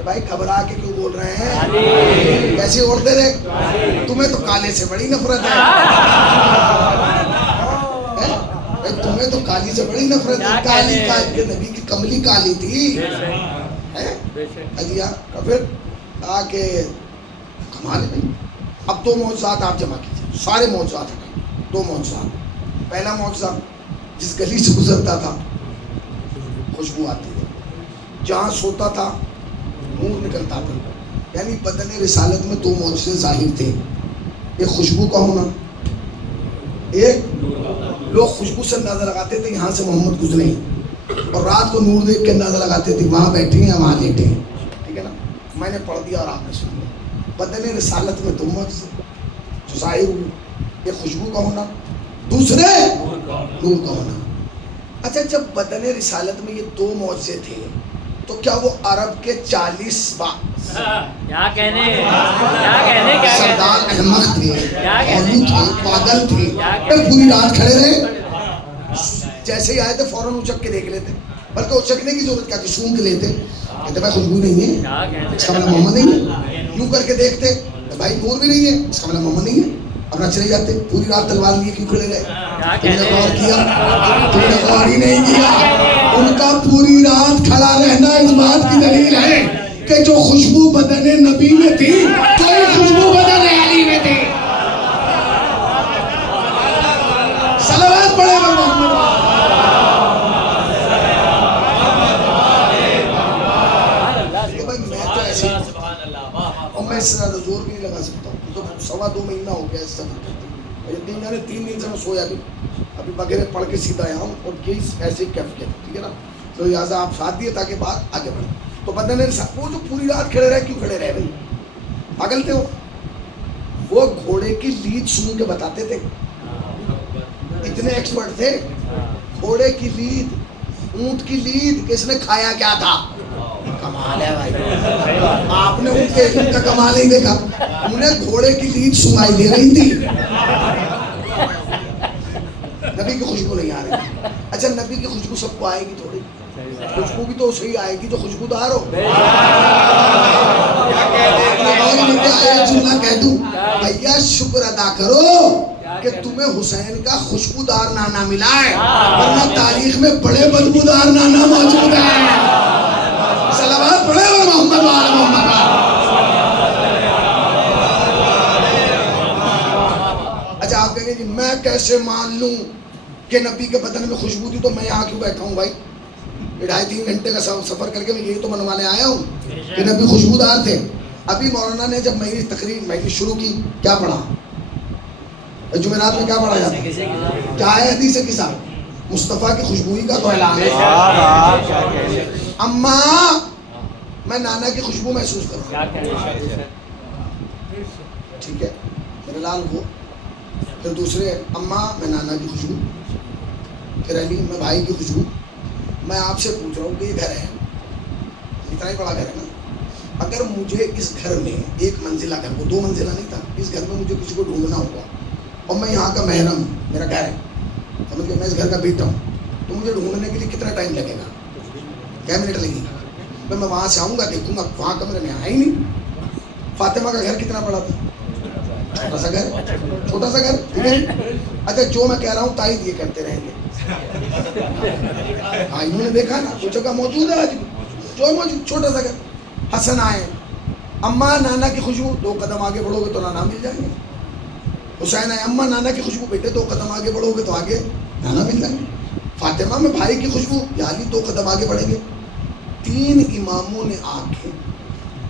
کہ بھائی گھبرا کے کیوں بول رہے ہیں؟ کیسے اوڑھتے رہے؟ تمہیں تو کالے سے بڑی نفرت ہے، تمہیں تو کالی سے بڑی نفرت ہے. کالی کے نبی کی کملی کالی تھی. پھر کہا کہ کمال ہے. اب دو معجزات آپ جمع کیجیے، سارے معجزات ہیں. دو معجزات. پہلا معجزہ، جس گلی سے گزرتا تھا خوشبو آتی تھی، جہاں سوتا تھا نور نکلتا تھا. یعنی بدن رسالت میں دو معجزے ظاہر تھے. ایک خوشبو کا ہونا، ایک لوگ خوشبو سے اندازہ لگاتے تھے یہاں سے محمد گزرے ہیں، اور رات کو نور دیکھ کے اندازہ لگاتے تھے وہاں بیٹھے ہیں وہاں لیٹے ہیں. ٹھیک ہے نا؟ میں نے پڑھ دیا اور آپ نے سن لیا. بدن رسالت میں دو معجزے جو ظاہر ہوئے، ایک خوشبو کا ہونا، دوسرے نور کا ہونا. اچھا، جب بدن رسالت میں یہ دو معجزے تھے تو کیا وہ عرب کے 40 سردار احمق تھے، اولو تھے، پاگل تھے، پوری رات کھڑے رہے؟ جیسے ہی آئے تھے فوراً اچک کے دیکھ لیتے، بلکہ اچکنے کی ضرورت کیا تھی، سونگ کے لیتے. کہتے بھائی خوشبو نہیں ہے، اس کا مطلب محمد نہیں ہے. یوں کر کے دیکھتے بھائی نور بھی نہیں ہے، اس کا مطلب محمد نہیں ہے. اپنا چلے جاتے. پوری رات تلوار لیے کیوں کھڑے رہے؟ تم نے غور کیا؟ تم نے غور ہی نہیں کیا. ان کا پوری رات کھڑا رہنا اس بات کی دلیل ہے کہ جو خوشبو بدن نبی میں تھی وہی خوشبو بدن علی میں تھی. صلوات پڑھے محمد. میں تو ایسے اور میں اس طرح زور بھی نہیں لگا سکتا ہوں. تو 2.25 مہینہ ہو گیا اس سفر کرتے. 3 دن سے میں سویا بھی ابھی وغیرہ پڑھ کے سیدھا آیا ہوں اور یہ ایسے کیفیت. ٹھیک ہے نا؟ تو لہٰذا آپ ساتھ دیے تاکہ بات آگے بڑھے. تو بدن وہ جو پوری رات کھڑے رہے، کیوں کھڑے رہے بھائی؟ پاگل تھے وہ گھوڑے کی لید سن کے بتاتے تھے. اتنے ایکسپرٹ تھے. گھوڑے کی لید، اونٹ کی لید، کس نے کھایا کیا تھا. کمال ہے بھائی. آپ نے ان کے علم کا کمال نہیں دیکھا. انہیں گھوڑے کی لید سنائی دے رہی تھی، نبی کی خوشبو نہیں آ رہی. اچھا، نبی کی خوشبو سب کو آئے گی تھوڑی؟ خوشبو بھی تو صحیح آئے گی جو خوشبودار ہو. کہہ دوں بھیا شکر ادا کرو کہ تمہیں حسین کا خوشبودار نانا ملا ہے، ورنہ تاریخ میں بڑے بدبودار نانا موجود ہیں. صلوات پڑھے اور محمد وآل محمد. اچھا، آپ کہیں گے جی میں کیسے مان لوں کہ نبی کے بدن میں خوشبو تھی؟ تو میں یہاں کیوں بیٹھا ہوں بھائی؟ 2.5-3 گھنٹے کا سفر کر کے میں یہی تو منوانے آیا ہوں کہ نبی خوشبودار تھے. ابھی مولانا نے جب میری تقریر میں شروع کی، کیا پڑھا؟ جمعرات میں کیا پڑھا جاتا ہے؟ کیا ہے حدیث کے ساتھ؟ مصطفیٰ کی خوشبوئی کا تو اعلان ہے. اماں میں نانا کی خوشبو محسوس کروں. ٹھیک ہے میرے لال وہ. پھر دوسرے اماں میں نانا کی خوشبو. پھر علی میں بھائی کی خوشبو. میں آپ سے پوچھ رہا ہوں کہ یہ گھر ہے، اتنا ہی بڑا گھر ہے نا. اگر مجھے اس گھر میں ایک منزلہ گھر کو 2 منزلہ نہیں تھا، اس گھر میں مجھے کسی کو ڈھونڈنا ہوگا اور میں یہاں کا محرم ہوں، میرا گھر ہے، سمجھ گئے، میں اس گھر کا بیٹا ہوں، تو مجھے ڈھونڈنے کے لیے کتنا ٹائم لگے گا؟ کیا منٹ لگے گا؟ میں وہاں سے آؤں گا، دیکھوں گا وہاں کمرے میں آیا ہی نہیں. فاطمہ کا گھر کتنا بڑا تھا؟ چھوٹا سا گھر، چھوٹا سا گھر. ٹھیک ہے. اچھا، جو میں کہہ رہا ہوں تائید یہ کرتے رہیں گے. ہاں انہوں نے دیکھا نا کچھ جگہ موجود ہے آج جو موجود. چھوٹا سا گھر. حسن آئے، اماں نانا کی خوشبو، 2 قدم آگے بڑھو گے تو نانا مل جائیں گے. حسین آئے، اماں نانا کی خوشبو، بیٹے 2 قدم آگے بڑھو گے تو آگے نانا مل جائیں گے. فاطمہ میں بھائی کی خوشبو، یا علی 2 قدم آگے بڑھیں گے. 3 اماموں نے آ کے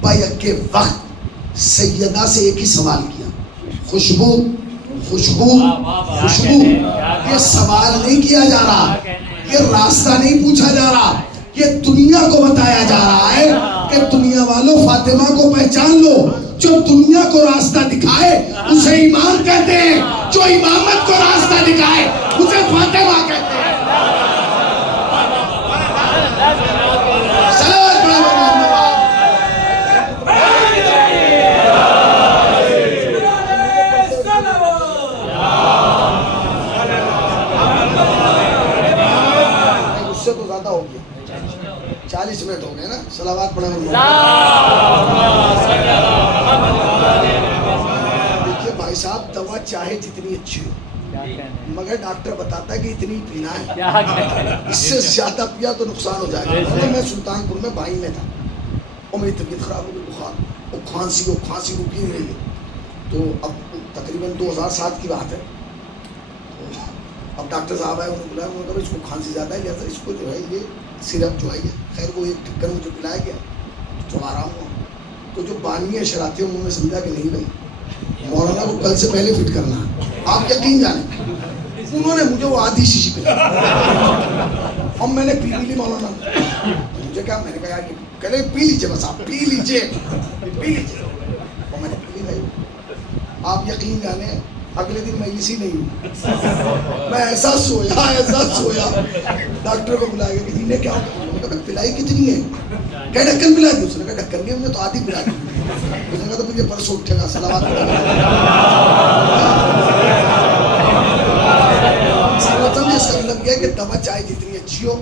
بیک کے وقت سیدہ سے ایک ہی سوال کیا، خوشبو خوشبو خوشبو. یہ سوال نہیں کیا جا رہا، یہ راستہ نہیں پوچھا جا رہا، یہ دنیا کو بتایا جا رہا ہے کہ دنیا والوں فاطمہ کو پہچان لو. جو دنیا کو راستہ دکھائے اسے امام کہتے ہیں، جو امامت کو راستہ دکھائے اسے فاطمہ کہتے ہیں. تو زیادہ ہو گیا، 40 منٹ ہو گئے نا. صلوات پڑھیں. چاہے جتنی اچھی ہو مگر ڈاکٹر بتاتا ہے کہ اتنی پینا ہے، اس سے زیادہ پیا تو نقصان ہو جائے گا۔ میں سلطان پور میں بائی میں تھا اور میری طبیعت خراب ہو گئی، بخار اور کھانسی رکی نہیں رہی، تو اب تقریباً 2007 کی بات ہے۔ اب ڈاکٹر صاحب آئے، انہوں نے بلایا، انہوں نے کہا اس کو کھانسی زیادہ ہے، لہٰذا اس کو جو ہے یہ سرپ جو ہے یہ، خیر وہ ایک ڈھکن مجھے پلایا گیا، تھوڑا آرام ہوا۔ تو جو بانی ہے شراطی، انہوں نے سمجھا کہ نہیں بھائی مولانا کو کل سے پہلے فٹ کرنا ہے، آپ یقین جانیں انہوں نے مجھے وہ آدھی شیشی پہ اور میں نے پی لی مولانا، مجھے کیا، میں نے کہا یار کہہ پی لیجیے، بس آپ پی لیجیے اور میں نے پی لی بھائی۔ آپ یقین جانیں اگلے دن میں اسی نہیں ہوں، میں ایسا سویا ڈاکٹر کو بلایا گیا کہ جی نے کیا کہا، پلائی کتنی ہے، کیا ڈھکن پلا دی؟ اس نے کہا ڈھکن کی ہم نے تو آدھی پلا دی۔ اس نے کہا تو مجھے پرسوں اٹھے گا، صلوات اس کا مطلب یہ ہے کہ دوا چاہے جتنی اچھی ہو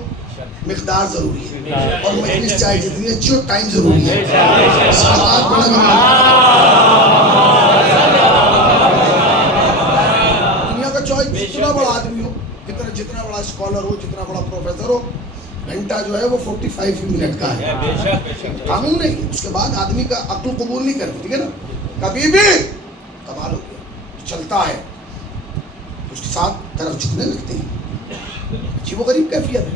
مقدار ضروری ہے، اور مجلس چاہے جتنی اچھی ہو ٹائم ضروری ہے۔ دنیا کا چوائس جتنا بڑا آدمی ہو، جتنا بڑا اسکالر ہو، جتنا بڑا پروفیسر ہو، گھنٹہ جو ہے وہ 45 منٹ کا ہے، قانون نہیں۔ اس کے بعد آدمی کا عقل قبول نہیں کرتی، ٹھیک ہے نا، کبھی بھی کمال ہو گیا چلتا ہے اس کے ساتھ طرف جھکنے لگتے ہیں، عجیب و غریب کیفیت ہے۔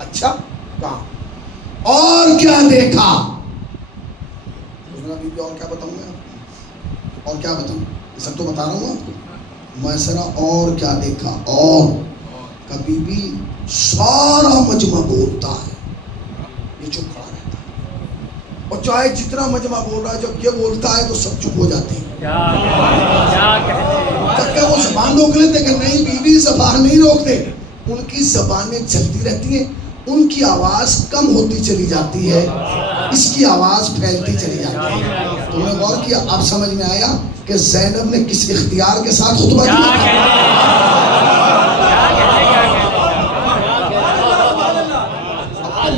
اچھا کہاں اور کیا دیکھا؟ اور کیا بتاؤں میں آپ کو، اور کیا بتاؤں، یہ سب تو بتا رہا ہوں آپ کو۔ میں سرا اور کیا دیکھا، اور کبھی بھی سارا مجمع بولتا ہے یہ چپ کھڑا رہتا ہے، اور چاہے جتنا مجمع بول رہا ہے جب یہ بولتا ہے تو سب چپ ہو جاتے ہیں۔ جب کہ وہ زبان روک لیتے کہ نہیں بیوی زبان نہیں روکتے، ان کی زبانیں چلتی رہتی ہیں، ان کی آواز کم ہوتی چلی جاتی ہے، اس کی آواز پھیلتی چلی جاتی ہے۔ تم نے غور کیا، اب سمجھ میں آیا کہ زینب نے کس اختیار کے ساتھ خطبہ دیا؟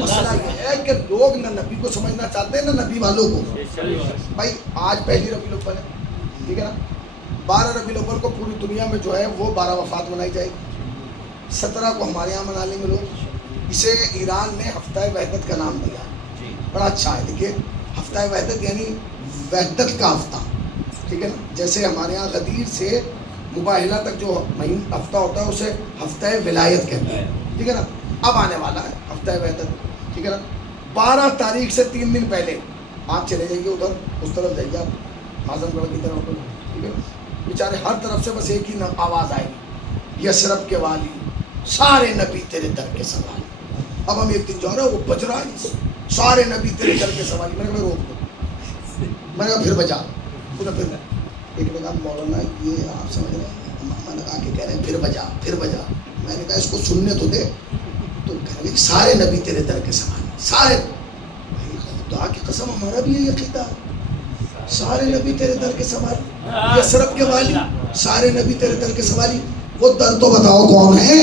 مسئلہ یہ ہے کہ لوگ نہ نبی کو سمجھنا چاہتے ہیں نہ نبی والوں کو۔ بھائی آج پہلی ربیع الاول ہے، ٹھیک ہے نا، 12 ربیع الاول کو پوری دنیا میں جو ہے وہ 12 وفات منائی جائے گی، 17 کو ہمارے یہاں منا لیں گے لوگ۔ اسے ایران نے ہفتہ وحدت کا نام دیا، بڑا اچھا ہے، دیکھیے ہفتہ وحدت یعنی وحدت کا ہفتہ، ٹھیک ہے نا، جیسے ہمارے یہاں غدیر سے مباہلہ تک جو ہفتہ ہوتا ہے اسے ہفتہ ولایت کہتے ہیں، ٹھیک ہے نا، اب آنے والا ہے ہفتہ وحدت، ٹھیک ہے نا۔ 12 تاریخ سے 3 دن پہلے آپ چلے جائیے ادھر، اس طرف جائیے آپ اعظم گڑھ کی طرف، ٹھیک ہے نا، بیچارے ہر طرف سے بس ایک ہی آواز آئے گی، یثرب کے والی سارے نبی تیرے در کے سوالی۔ اب ہم ایک دن جا رہے ہیں وہ بج رہا ہے سارے نبی تیرے در کے سوالی، میں نے کہا روک دو، میں نے کہا پھر بجا، پھر ایک نے کہا مولانا یہ آپ سمجھ رہے ہیں، میں نے کہا کہ کہہ رہے ہیں پھر بجا، میں نے کہا اس کو سننے تو دے، تو کہہ رہے سارے نبی تیرے در کے سوالی، سارے، خدا کی قسم ہمارا بھی یہ عقیدہ ہے، سارے نبی تیرے در کے سوالی، یثرب کے والی سارے نبی تیرے در کے سوالی، وہ در تو بتاؤ کون ہے؟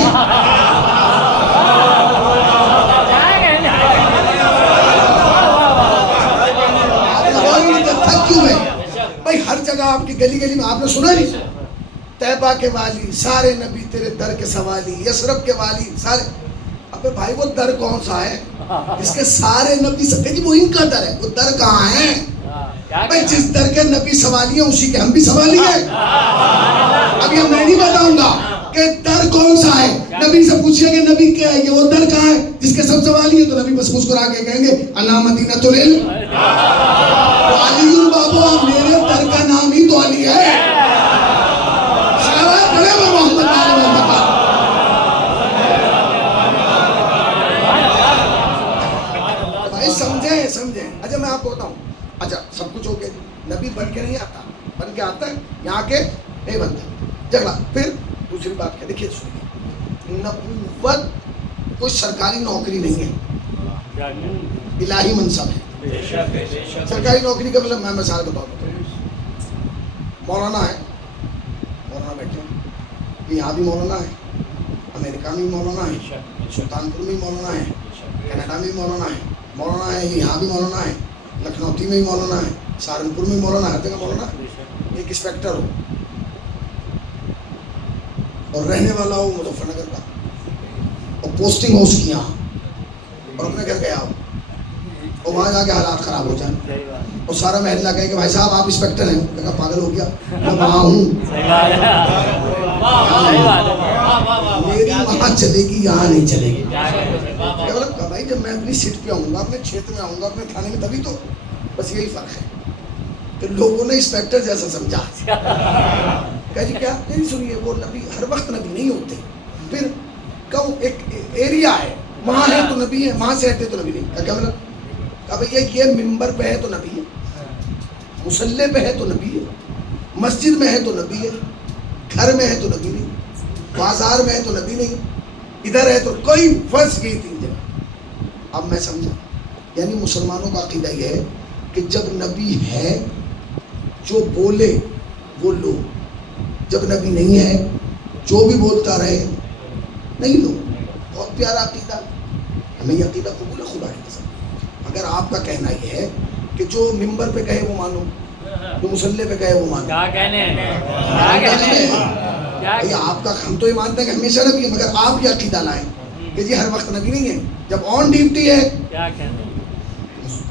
بھائی ہر جگہ آپ کی گلی گلی میں آپ نے سنا نہیں، طیبہ کے والی سارے نبی تیرے در کے سوالی، یثرب کے والی سارے، ابے بھائی وہ در کون سا ہے جس کے سارے نبی سکتے جی وہ ان کا در ہے، وہ در کہاں ہے؟ بھائی جس در کے نبی سوالی ہیں اسی کے ہم بھی سوالی ہیں۔ ابھی ہم میں نہیں بتاؤں گا کہ در کون سا ہے، نبی سے پوچھئے کہ نبی کیا ہے، یہ وہ در کہاں ہے جس کے سب سوالی ہیں، تو نبی بس مسکرا کے کہیں گے انا مدینۃ العلم، علی بابا میرے در کا نام ہی تو علی ہے۔ صلوات پڑھے وہ محمد آل محمد۔ بھائی سمجھیں، اچھا میں آپ کو بتاؤں، اچھا سب کچھ ہو گیا، نبی بن کے نہیں آتا، بن کے آتا ہے، یہاں کے نہیں بنتا، جھگڑا۔ پھر دوسری بات کیا، دیکھیے سنیے، نبوت کوئی سرکاری نوکری نہیں ہے، الہی منصب ہے۔ سرکاری نوکری کا مطلب میں مثال بتاؤں، مولانا ہے، مولانا بیٹھے ہیں، یہاں بھی مولانا ہے، امریکہ میں مولانا ہے، سلطان پور میں مولانا ہے، کینیڈا میں مولانا ہے، مولانا ہے، یہاں بھی مولانا ہے، لکھنوتی میں مولانا ہے، سہارنپور میں مولانا ہے، ہر جگہ مولانا ہے۔ ایک انسپیکٹر ہو، اور رہنے والا ہو مظفر نگر کا اور پوسٹنگ ہو اس کی یہاں اور اپنے گھر گیا ہو اور وہاں جا کے حالات خراب ہو جائیں اور سارا محلہ کہے کہ بھائی صاحب آپ انسپیکٹر ہیں، کہا پاگل ہو گیا میں وہاں ہوں، میری وہاں چلے گی یہاں نہیں چلے گی. کہا بھائی جب میں اپنی سیٹ پہ آؤں گا اپنے چھیتر میں آؤں گا اپنے تھانے میں تبھی تو، بس یہی فرق ہے کہ لوگوں نے انسپیکٹر جیسا سمجھا. کہا جی کیا؟ نہیں سنیے وہ نبی ہر وقت نبی نہیں ہوتے، پھر کہو ایک ایریا ہے وہاں ہے تو نبی ہے، وہاں سے ہٹے تو نبی نہیں. کیا مطلب؟ کہا بھئی یہ ممبر پہ ہے تو نبی ہے، مصلی پہ ہے تو نبی ہے، مسجد میں ہے تو نبی ہے، گھر میں ہے تو نبی نہیں، بازار میں ہے تو نبی نہیں، ادھر ہے تو کوئی فرض کی 3 جگہ. اب میں سمجھا یعنی مسلمانوں کا عقیدہ یہ ہے کہ جب نبی ہے جو بولے وہ لو، جب نبی نہیں ہے جو بھی بولتا رہے نہیں لو. بہت پیارا عقیدہ، ہمیں یہ عقیدہ قبول ہے خدا کے قسم. اگر آپ کا کہنا یہ ہے کہ جو ممبر پہ کہے وہ مانو، جو مصلی پہ کہے وہ مانو، کیا کہنے آپ کا، ہم تو یہ مانتے ہیں کہ ہمیشہ نبی ہے، مگر آپ یہ عقیدہ لائیں کہ جی ہر وقت نبی نہیں ہے. جب آن ڈیوٹی ہے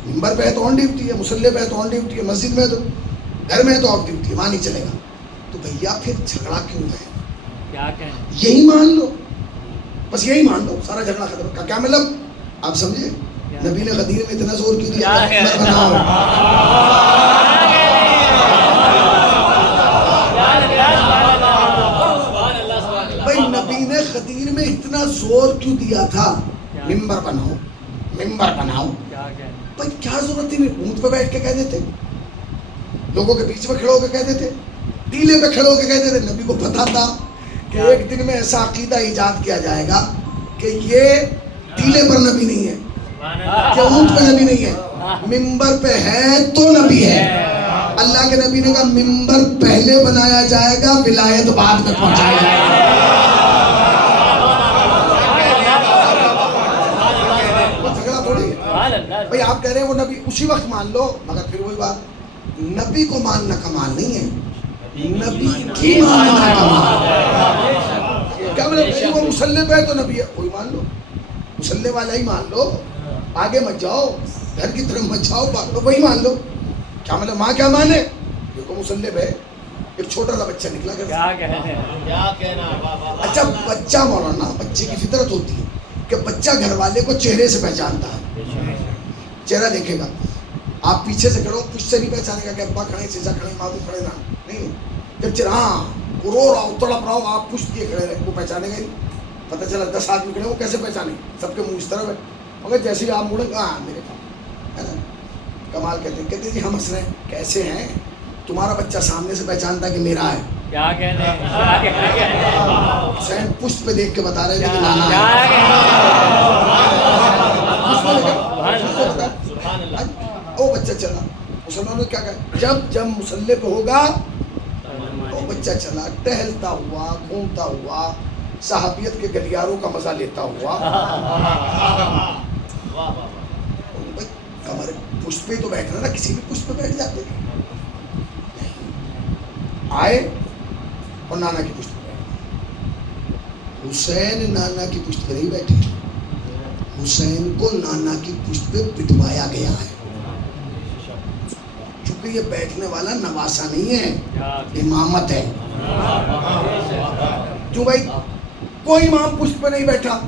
ممبر پہ ہے تو آن ڈیوٹی ہے، مصلی پہ ہے تو آن ڈیوٹی ہے، مسجد میں ہے تو، گھر میں ہے تو آف ڈیوٹی ہے، وہاں نہیں چلے گا. تو بھیا پھر جھگڑا کیوں ہے؟ یہی مان لو، بس یہی مان لو، سارا جھگڑا ختم. کا کیا مطلب آپ سمجھے؟ نبی نے غدیر میں اتنا زور کیوں دیا بھائی؟ نبی نے غدیر میں اتنا زور کیوں دیا تھا ممبر بناؤ ممبر بناؤ؟ بھائی کیا ضرورت تھی؟ اونٹ پہ بیٹھ کے کہہ دیتے، لوگوں کے بیچ میں کھڑے ہو کے کہہ دیتے، ٹیلے پہ کھڑے ہو کے کہہ دیتے. نبی کو پتا تھا کہ ایک دن میں ایسا عقیدہ ایجاد کیا جائے گا کہ یہ ٹیلے پر نبی نہیں ہے، کہ اونٹ پہ نبی نہیں ہے، ممبر پہ ہے تو نبی ہے. اللہ کے نبی نے کہا ممبر پہلے بنایا جائے گا، ولایت بعد میں پہنچایا جائے گا. جھگڑا تھوڑی ہے بھائی. آپ کہہ رہے ہیں وہ نبی اسی وقت مان لو، مگر پھر وہی بات، نبی کو ماننا کمال نہیں ہے، نبی کی ماننا کمال ہے. کیا مطلب؟ وہ مصلی پہ ہے تو نبی ہے، وہی مان لو، مصلی والا ہی مان لو، آگے مت جاؤ، گھر کی طرف مت جاؤ، وہی مان لو. کیا مطلب ماں کیا مانے؟ دیکھو مصلی پہ ایک چھوٹا سا بچہ نکلا کر، اچھا بچہ مولانا، بچے کی فطرت ہوتی ہے کہ بچہ گھر والے کو چہرے سے پہچانتا ہے، چہرہ دیکھے گا. آپ پیچھے سے کھڑو، پشت سے نہیں پہچانے گا کہ ابا کھڑے، چچا کھڑے، مامو کھڑے، نا نہیں. جب چراہاں رو رہا ہو، تڑپ رہا ہو، آپ پشت کیے کھڑے رہے، وہ پہچانے گا ہی. پتہ چلا 10 آدمی کھڑے، وہ کیسے پہچانے؟ سب کے منہ اس طرف ہے، مگر جیسے ہی آپ مڑے ہاں میرے پاس ہے نا. کمال کہتے ہیں جی ہم ہنس رہے ہیں، کیسے ہیں؟ تمہارا بچہ سامنے سے پہچانتا ہے کہ میرا ہے. کیا کہنے حسین پشت پہ دیکھ کے بتا رہے تھے کہ نانا ہے. وہ بچہ چلا، مسلمانوں نے کیا کہا؟ جب مصلی پہ ہوگا وہ بچہ چلا، ٹہلتا ہوا، گھومتا ہوا، صحابیت کے گلیاروں کا مزہ لیتا ہوا. کمر پشت پہ تو بیٹھنا نا، کسی بھی پشت پہ بیٹھ جاتے تھے. آئے اور نانا کی پشت پہ بیٹھے. حسین نانا کی پشت پہ نہیں بیٹھے، حسین کو نانا کی پشت پہ بٹھوایا گیا ہے. چونکہ یہ بیٹھنے والا نواسا نہیں ہے، امامت ہے. کیوں بھائی؟ کوئی امام پشت پہ نہیں بیٹھا،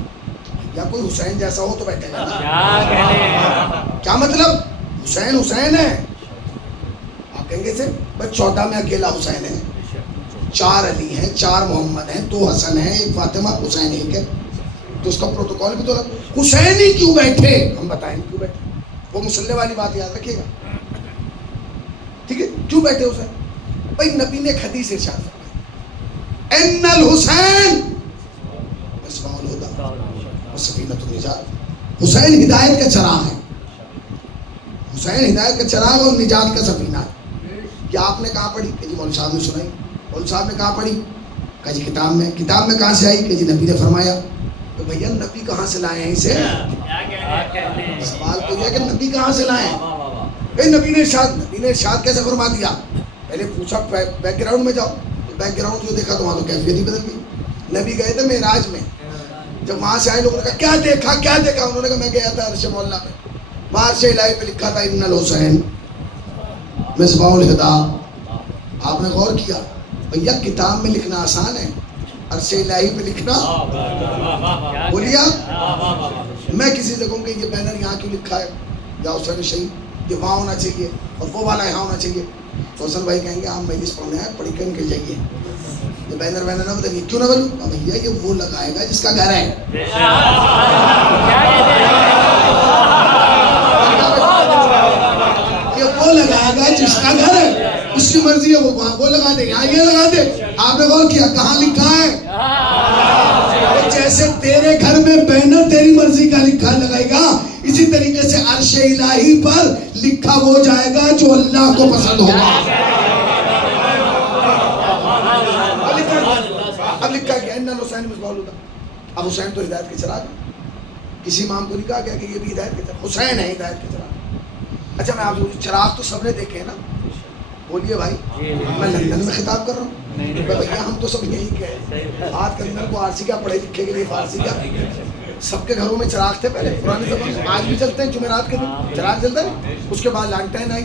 یا کوئی حسین جیسا ہو تو بیٹھے گا نا. کیا مطلب؟ حسین حسین ہے. آپ کہیں گے سے بھائی 14 میں اکیلا حسین ہے، 4 علی ہیں، 4 محمد ہیں، 2 حسن ہیں، 1 فاطمہ، حسین ایک ہے. تو اس کا پروٹوکول بھی تو حسین ہی کیوں بیٹھے؟ ہم بتائیں کیوں بیٹھے. وہ مصلی والی بات یاد رکھیے گا، ٹھیک ہے؟ کیوں بیٹھے حسین؟ بھائی نبی نے ایک حدیث ارشاد فرمائی، ان الحسین مصباح الہدی وسفینۃ النجات. حسین ہدایت کا چراغ ہے، حسین ہدایت کا چراغ اور نجات کا سفینہ ہے. کیا آپ نے کہاں پڑھی؟ کہ جی مولوی صاحب نے سنائی. مولوی صاحب نے کہاں پڑھی؟ کہ جی کتاب میں. کتاب میں کہاں سے آئی؟ کہ جی نبی نے فرمایا. تو بھیا نبی کہاں سے لائے ہیں اسے؟ سوال تو یہ ہے کہ نبی کہاں سے لائے ہیں. نبی نے ارشاد کیسے فرما دیا؟ پہلے پوچھا بیک گراؤنڈ میں جاؤ، تو بیک گراؤنڈ جو دیکھا تو وہاں تو کیفیت ہی بدل گئی. نبی گئے تھے معراج میں، جب وہاں سے آئے لوگوں نے کہا کیا دیکھا کیا دیکھا؟ انہوں نے کہا میں گیا تھا عرش مولا میں، وہاں عرش الہی پہ لکھا تھا ان الحسین مصباح الہدا۔ آپ نے غور کیا بھیا کتاب میں لکھنا آسان ہے، عرش الہی پہ لکھنا بولیا۔ میں کسی سے کہوں کہ یہ بینر یہاں کیوں لکھا ہے یا حسین شہید، یہ وہاں ہونا چاہیے اور وہ والا یہاں ہونا چاہیے، تو حسن بھائی کہیں گے آپ مجلس پڑھنے آئے، پڑھ کے نکل جائیے، یہ بینر وینر نہ بتائیے۔ کیوں نہ بولوں؟ بھیا یہ وہ لگائے گا جس کا گھر ہے، یہ وہ لگائے گا جس کا گھر ہے، اس کی مرضی ہے، وہ وہاں وہ لگا دے، یہاں یہ لگا دے۔ آپ نے غور کیا کہاں لکھا ہے؟ جیسے تیرے گھر میں بینر تیری مرضی کا لکھا لگائے گا، اسی طریقے سے عرش الہی پر لکھا وہ جائے گا جو اللہ کو پسند ہوگا۔ اب لکھا گیا ان الحسین مصباح الہدا، اب حسین تو ہدایت کے چراغ ہے، کسی امام کو نہیں کہا گیا کہ یہ بھی ہدایت کے چراغ، حسین ہے ہدایت کے چراغ۔ اچھا میں آپ کو چراغ تو سب نے دیکھے ہیں نا، بولیے بھائی، میں لندن میں خطاب کر رہا ہوں بھیا، ہم تو سب یہی کہے، آج کلندر کو آرسی کیا پڑھے لکھے کے لیے فارسی کیا، سب کے گھروں میں چراغ تھے پہلے پرانے زمانے میں، آج بھی چلتے ہیں، جمعرات کے دن چراغ جلتا ہے۔ اس کے بعد لانٹین آئی،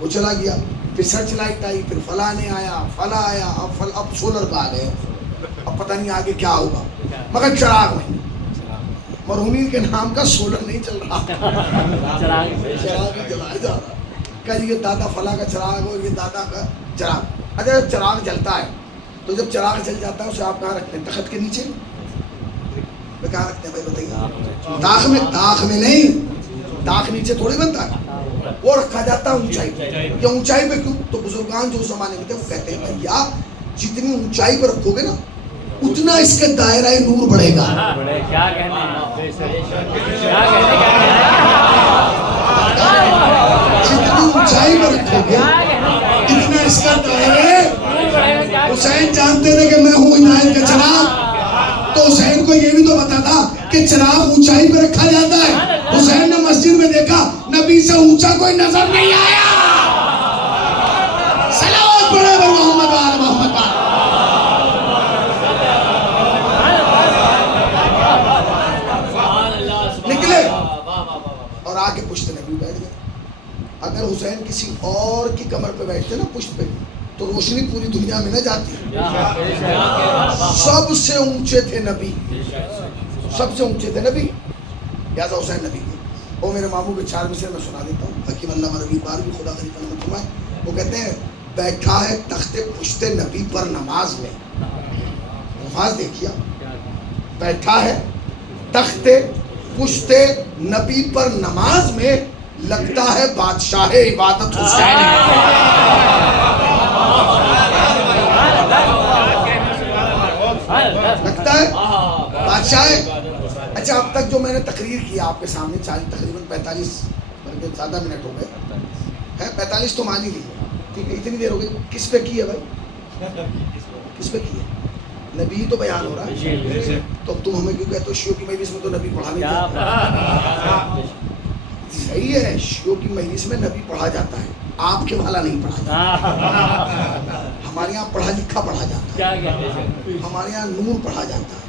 وہ چلا گیا، پھر سرچ لائٹ آئی، پھر فلاں نے آیا، فلاں آیا، اب سولر پہ آ گئے، اب پتہ نہیں آگے کیا ہوگا، مگر چراغ نہیں، مرحومین کے نام کا سولر نہیں چل رہا، چراغ ہی جلایا جا رہا، کہ یہ دادا فلاں کا چراغ اور یہ دادا کا چراغ۔ اچھا چراغ جلتا ہے تو جب چراغ جل جاتا ہے اسے آپ کہاں رکھتے ہیں؟ تخت کے نیچے میں کہاں رکھتے ہیں بھائی بتائیے؟ داغ میں، داغ میں نہیں، داغ نیچے تھوڑی بنتا ہے، وہ رکھا جاتا ہے اونچائی پہ۔ یہ اونچائی پہ کیوں؟ تو بزرگان جو اس زمانے میں تھے وہ کہتے ہیں بھیا جتنی اونچائی پہ رکھو گے نا اتنا اس کے دائرہ نور بڑھے گا۔ جتنی اونچائی پہ رکھو گے اتنا اس کا دائرہ۔ حسین جانتے تھے کہ میں ہوں ہدایت کا چراغ، تو حسین کو یہ بھی تو پتا تھا کہ چراغ اونچائی پہ رکھا جاتا ہے۔ حسین نے مسجد میں دیکھا نبی سے اونچا کوئی نظر نہیں آیا، صلوات پڑھے بر محمد و آل محمد۔ نکلے اور آ کے پشت نبی بیٹھ گئے۔ اگر حسین کسی اور کی کمر پہ بیٹھتے نا پشت پہ تو روشنی پوری دنیا میں نہ جاتی۔ سب سے اونچے تھے نبی، سب سے اونچے تھے نبی، لہٰذا حسین نبی تھے۔ وہ میرے ماموں کے 4 مصرے میں سنا دیتا ہوں، حکیم علامہ ربیع بارگی خدا غریب رحمت فرمائے، وہ کہتے ہیں بیٹھا ہے تخت پشت نبی پر نماز میں، الفاظ دیکھیا، بیٹھا ہے تخت پشت نبی پر نماز میں، لگتا ہے بادشاہ عبادت حسین ہے۔ لگتا ہے بادشاہ۔ اچھا اب تک جو میں نے تقریر کیا آپ کے سامنے تقریباً 45 بلکہ زیادہ منٹ ہو گئے ہیں، 45 تو مان ہی لیجیے، ٹھیک ہے اتنی دیر ہو گئی۔ کس پہ کی ہے بھائی؟ کس پہ کی ہے؟ نبی تو بیان ہو رہا ہے، تو اب تم ہمیں کیوں کہتے ہو شیعوں کی مجلس میں تو نبی پڑھا نہیں جاتا؟ صحیح ہے، شیعوں کی مجلس میں نبی پڑھا جاتا ہے، آپ کے بھلا نہیں پڑھا جاتا۔ ہمارے یہاں پڑھا لکھا پڑھا جاتا ہے، ہمارے یہاں نور پڑھا جاتا ہے،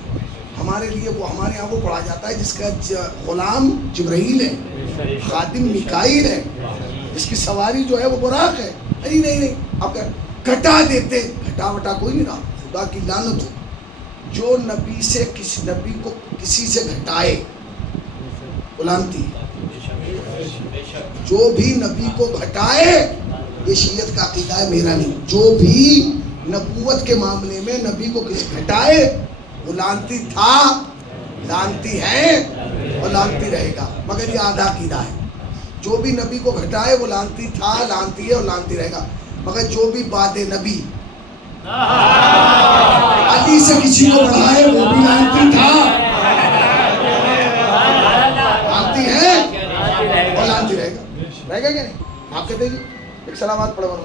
ہمارے لیے وہ ہمارے یہاں وہ پڑھا جاتا ہے جس کا غلام جبرائیل ہے، خادم میکائیل ہے، اس کی سواری جو ہے وہ براق ہے۔ نہیں نہیں نہیں، آپ گھٹا دیتے، گھٹا وٹا کوئی نہیں رہا، خدا کی لعنت ہو جو نبی سے کسی نبی کو کسی سے گھٹائے، غلامتی۔ جو بھی نبی کو گھٹائے، یہ شیعت کا عقیدہ ہے، میرا نہیں، جو بھی نبوت کے معاملے میں نبی کو کسی گھٹائے وہ لعنتی تھا، لعنتی ہے اور لعنتی رہے گا، مگر یہ آدھا عقیدہ ہے۔ جو بھی نبی کو گھٹائے وہ لعنتی تھا، لعنتی ہے اور لعنتی رہے گا، مگر جو بھی بعد نبی علی سے کسی کو بڑھائے وہ بھی لعنتی تھا، لعنتی ہے اور لعنتی رہے گا۔ رہے گا کیا نہیں؟ آپ کہتے ہیں ایک سلامات پڑھو۔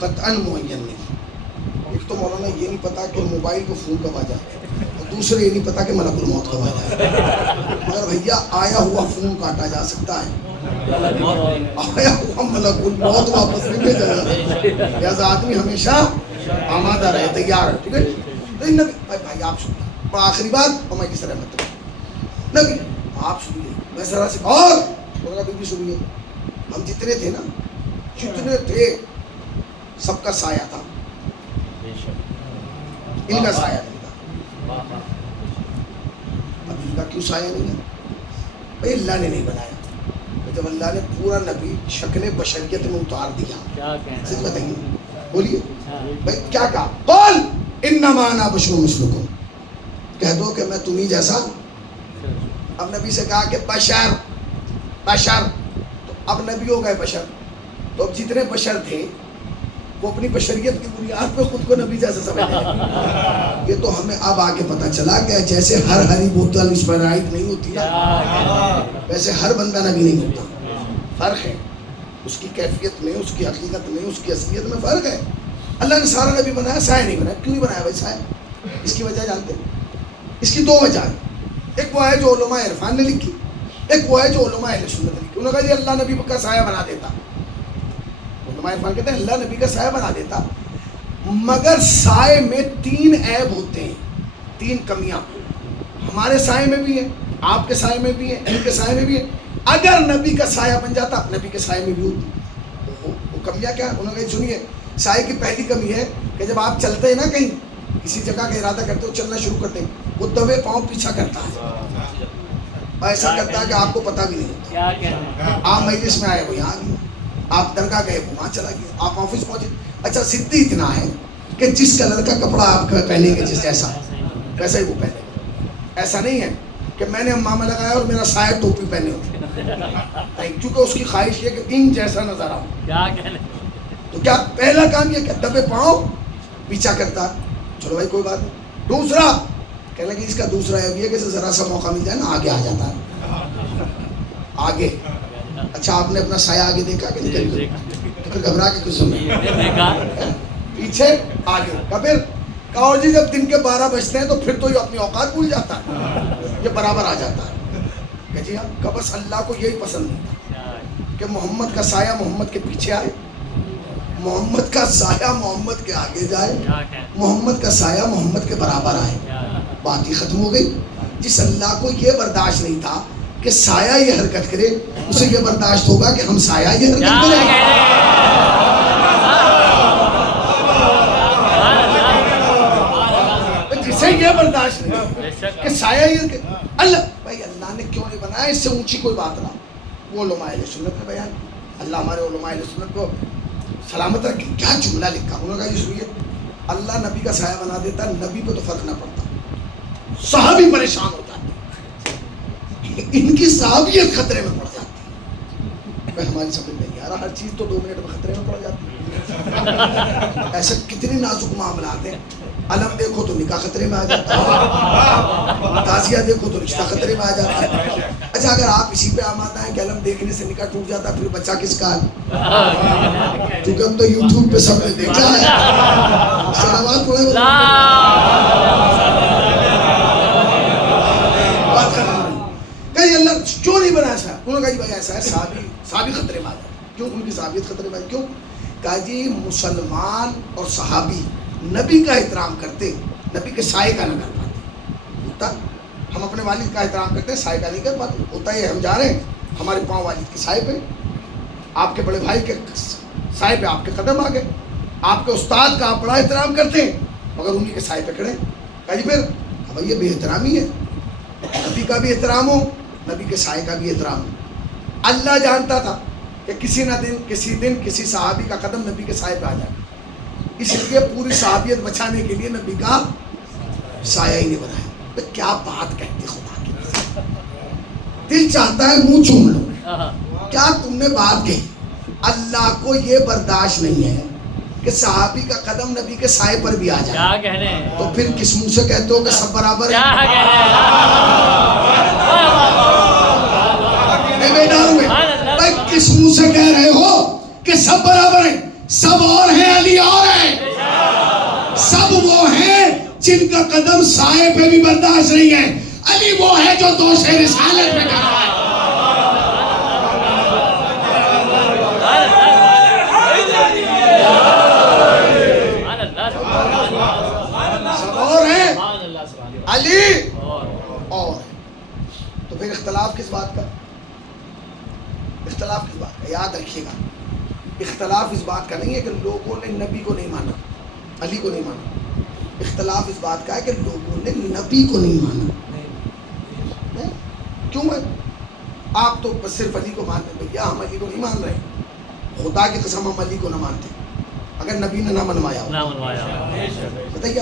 قطعاً معین نہیں. ایک تو مولانا یہ نہیں پتا کہ موبائل کو فون کب آ جائے, اور دوسرے یہ نہیں پتا کہ ملک الموت کب آ جائے. مگر بھیا آیا ہوا فون کاٹا جا سکتا ہے, آیا ہوا ملک الموت واپس نہیں بھیجا جا سکتا. لہٰذا آدمی ہمیشہ آمادہ رہے, تیار ہے. ٹھیک ہے نہیں نبی بھائی آپ سنیے, آخری بات اور میں کس طرح مت نبی آپ سنیے, میں ذرا سے اور مولانا بیوی سنیے. ہم جتنے تھے نا, جتنے تھے سب کا سایہ تھا, ان کا سایہ نہیں تھا. اب ان کا کیوں سایہ نہیں ہے؟ بھائی اللہ نے نہیں بنایا. جب اللہ نے پورا نبی شکل بشریت میں اتار دیا, سچ بتائیے, بولیے بھائی کیا کہا, قل انما انا بشر مثلکم, کہہ دو کہ میں تمہیں جیسا. اب نبی سے کہا کہ بشر بشر, تو اب نبی ہو گئے بشر. تو اب جتنے بشر تھے وہ اپنی بشریت کی بنیاد پہ خود کو نبی جیسا سمجھنے لگے. یہ تو ہمیں اب آگے پتہ چلا کہ جیسے ہر ہری بوتل اسپرائٹ نہیں ہوتی نا, ویسے ہر بندہ نبی نہیں ہوتا. فرق ہے اس کی کیفیت میں, اس کی حقیقت میں, اس کی اصلیت میں فرق ہے. اللہ نے سارا نبی بنایا, سایہ نہیں بنایا. کیوں نہیں بنایا بھائی سایہ؟ اس کی وجہ جانتے ہیں؟ اس کی دو وجہ ہیں. ایک وہ ہے جو علماء عرفان نے لکھی, ایک وہ ہے جو علماء اہل سنت نے لکھی. انہوں نے کہا جی اللہ نبی کا سایہ بنا دیتا. علماء عرفان کہتے ہیں اللہ نبی کا سایہ بنا دیتا, مگر سائے میں 3 عیب ہوتے ہیں, 3 کمیاں. ہمارے سائے میں بھی ہیں, آپ کے سائے میں بھی ہیں, ان کے سائے میں بھی ہیں. اگر نبی کا سایہ بن جاتا, نبی کے سائے میں بھی ہوتی. وہ کمیاں کیا؟ انہوں نے کہا سنیے, سائے کی پہلی کمی ہے کہ جب آپ چلتے ہیں نا, کہیں کسی جگہ کا ارادہ کرتے ہو, چلنا شروع کرتے ہیں, وہ دبے پاؤں پیچھا کرتا ہے, ایسا کرتا ہے کہ آپ کو پتہ بھی نہیں ہوتا. آپ مجلس میں آئے وہ یہاں گئے, آپ درگاہ گئے وہ وہاں چلا گیا, آپ آفس پہنچے. اچھا ضدی اتنا ہے کہ جس کلر کا کپڑا آپ پہنیں گے جس جیسا ویسا ہی وہ پہنے گا. ایسا نہیں ہے کہ میں نے امامہ لگایا اور میرا سایہ ٹوپی پہنے ہو, کیونکہ اس کی خواہش یہ کہ ان جیسا نظر آؤں. تو کیا پہلا کام یہ کہ دبے پاؤں پیچھا کرتا. چلو بھائی کوئی بات نہیں. دوسرا کہنے لگے اس کا دوسرا یہ بھی ہے کہ ذرا سا موقع مل جائے نا آگے آ جاتا ہے, آگے. اچھا آپ نے اپنا سایہ آگے دیکھا کہ نہیں؟ تو پھر گھبرا کے کچھ پیچھے آگے کا. پھر کہا جی جب دن کے 12 بجتے ہیں تو پھر تو یہ اپنی اوقات بھول جاتا ہے, یہ برابر آ جاتا ہے. کہ جی ہاں, کہ بس اللہ کو یہی پسند نہیں تھا کہ محمد کا سایہ محمد کے پیچھے آئے, محمد کا سایہ محمد کے آگے جائے, محمد کا سایہ محمد کے برابر آئے. بات ہی ختم ہو گئی. جس اللہ کو یہ برداشت نہیں تھا کہ سایہ یہ حرکت کرے, اسے یہ برداشت ہوگا کہ ہم سایہ یہ حرکت کریں. جسے یہ برداشت نہیں کہ سایہ یہ اللہ, بھائی اللہ نے کیوں نہیں بنایا, اس سے اونچی کوئی بات نہ. وہ علماء اہل سنت نے بیان, اللہ ہمارے علماء اہل سنت کو سلامت رکھے. کیا جملہ لکھا انہوں نے کہا یہ سنیے, اللہ نبی کا سایہ بنا دیتا, نبی پہ تو فرق نہ پڑتا, صحابی پریشان ہو جاتے, ان کی صحابیت خطرے میں پڑ جاتی. ہماری سمجھ میں نہیں آ رہا, ہر چیز تو 2 منٹ میں خطرے میں پڑ جاتی. ایسے کتنی نازک معاملات ہیں. علم دیکھو تو نکاح خطرے میں آ جاتا ہے, تعزیہ دیکھو تو رشتہ خطرے میں آ جاتا ہے. اچھا اگر آپ اسی پہ آمادہ ہیں کہ علم دیکھنے سے نکاح ٹوٹ جاتا ہے, پھر بچہ کس کا ہے؟ کیونکہ اب تو یوٹیوب پہ سب نے دیکھا ہے. سلامات پڑھے بات کرنا کہ اللہ کیوں نہیں بنایا ایسا. انہوں نے کہا جی بھائی ایسا ہے, صحابی خطرے میں آ جاتا. کیوں ان کی صحابیت خطرے میں؟ کیوں؟ کہا جی مسلمان اور صحابی نبی کا احترام کرتے, نبی کے سائے کا نہ کر پاتے. ہوتا ہم اپنے والد کا احترام کرتے ہیں, سائے کا نہیں کر پاتے. ہوتا ہے ہم جا رہے ہیں, ہمارے پاؤں والد کے سائے پہ, آپ کے بڑے بھائی کے سائے پہ آپ کے قدم آ گئے. آپ کے استاد کا آپ بڑا احترام کرتے ہیں مگر انہی کے سائے پہ کھڑے. کہا جی پھر اب یہ بے احترامی ہے. نبی کا بھی احترام ہو, نبی کے سائے کا بھی احترام ہو. اللہ جانتا تھا کہ کسی دن کسی صحابی کا قدم نبی کے سائے پہ آ جائے, اس لیے پوری صحابیت بچانے کے لیے نبی کا سایہ ہی نہیں بنایا. تو کیا بات کہتے خدا کی, دل چاہتا ہے منہ چوم لو. کیا تم نے بات کہی. اللہ کو یہ برداشت نہیں ہے کہ صحابی کا قدم نبی کے سائے پر بھی آ جائے. تو پھر کس منہ سے کہتے ہو کہ سب برابر ہیں؟ کس منہ سے کہہ رہے ہو کہ سب برابر ہیں؟ سب اور ہیں علی جن کا قدم سائے پہ بھی برداشت نہیں ہے، علی وہ ہے جو دوش رسالت میں کھڑا ہے. علی اور تو پھر اختلاف کس بات کا؟ اختلاف کس بات کا؟ یاد رکھیے گا، اختلاف اس بات کا نہیں ہے کہ لوگوں نے نبی کو نہیں مانا، علی کو نہیں مانا. اختلاف اس بات کا ہے کہ لوگوں نے نبی کو نہیں مانا. کیوں ہے؟ آپ تو بس صرف علی کو مانتے ہیں. بھیا ہم علی کو نہیں مان رہے، خدا کی قسم ہم علی کو نہ مانتے اگر نبی نے نہ منوایا ہو. بتائیے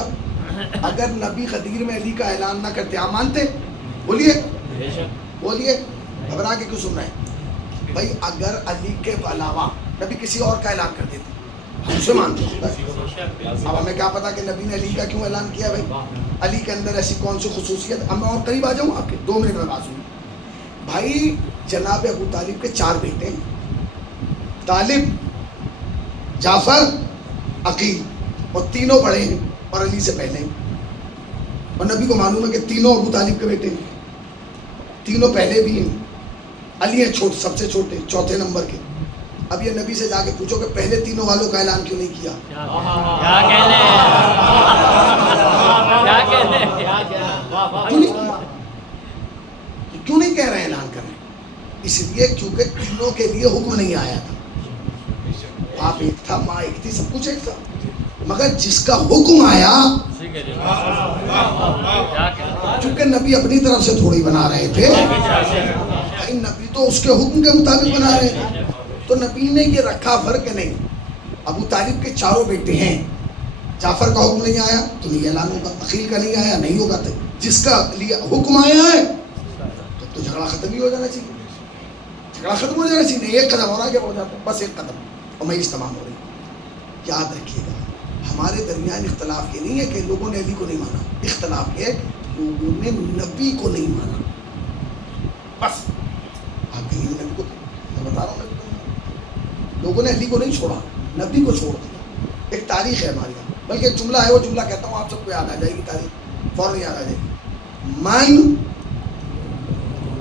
اگر نبی غدیر میں علی کا اعلان نہ کرتے آپ مانتے؟ بولیے بولیے، گھبرا کے کیوں سن رہے ہیں بھائی؟ اگر علی کے علاوہ نبی کسی اور کا اعلان کر دیتے ہم اسے مانتے. اب ہمیں کیا پتا کہ نبی نے علی کا کیوں اعلان کیا؟ بھائی علی کے اندر ایسی کون سی خصوصیت؟ اب میں اور قریب آ جاؤں آپ کے، 2 منٹ میں بات سنوں. بھائی جناب ابو طالب کے 4 بیٹے ہیں، طالب، جعفر، عقیل، اور تینوں بڑے ہیں اور علی سے پہلے ہیں. اور نبی کو معلوم ہے کہ تینوں ابو طالب کے بیٹے ہیں، تینوں پہلے بھی ہیں. علی ہیں چھوٹے، سب سے چھوٹے، 4تھے نمبر کے. اب یہ نبی سے جا کے پوچھو کہ پہلے تینوں والوں کا اعلان کیوں نہیں کیا؟ کیوں نہیں کہہ رہے ہیں اعلان کر رہے ہیں؟ اس لیے کیونکہ تینوں کے لیے حکم نہیں آیا تھا. باپ ایک تھا، ماں ایک تھی، سب کچھ ایک تھا، مگر جس کا حکم آیا، چونکہ نبی اپنی طرف سے تھوڑی بنا رہے تھے، نبی تو اس کے حکم کے مطابق بنا رہے تھے. تو نبی نے یہ رکھا فرق نہیں. ابو طالب کے 4 بیٹے ہیں، جعفر کا حکم نہیں آیا تو نہیں اعلان ہوگا، عقیل کا نہیں آیا نہیں ہوگا. جس کا لیے حکم آیا ہے تو جھگڑا ختم ہی ہو جانا چاہیے، جھگڑا ختم ہو جانا چاہیے. ایک قدم اور آگے ہو جاتا ہے، بس ایک قدم اور میں اس تمام ہو رہی. یاد رکھیے گا ہمارے درمیان اختلاف یہ نہیں ہے کہ لوگوں نے علی کو نہیں مانا، اختلاف یہ لوگوں نے نبی کو نہیں مانا. بس آپ کہیں نبی کو، میں بتا رہا ہوں نبی کو، لوگوں نے علی کو نہیں چھوڑا، نبی کو چھوڑ دیا. ایک تاریخ ہے ہماری یہاں، بلکہ ایک جملہ ہے، وہ جملہ کہتا ہوں آپ سب کو یاد آ جائے گی، تاریخ فوراً یاد آ جائے گی. من،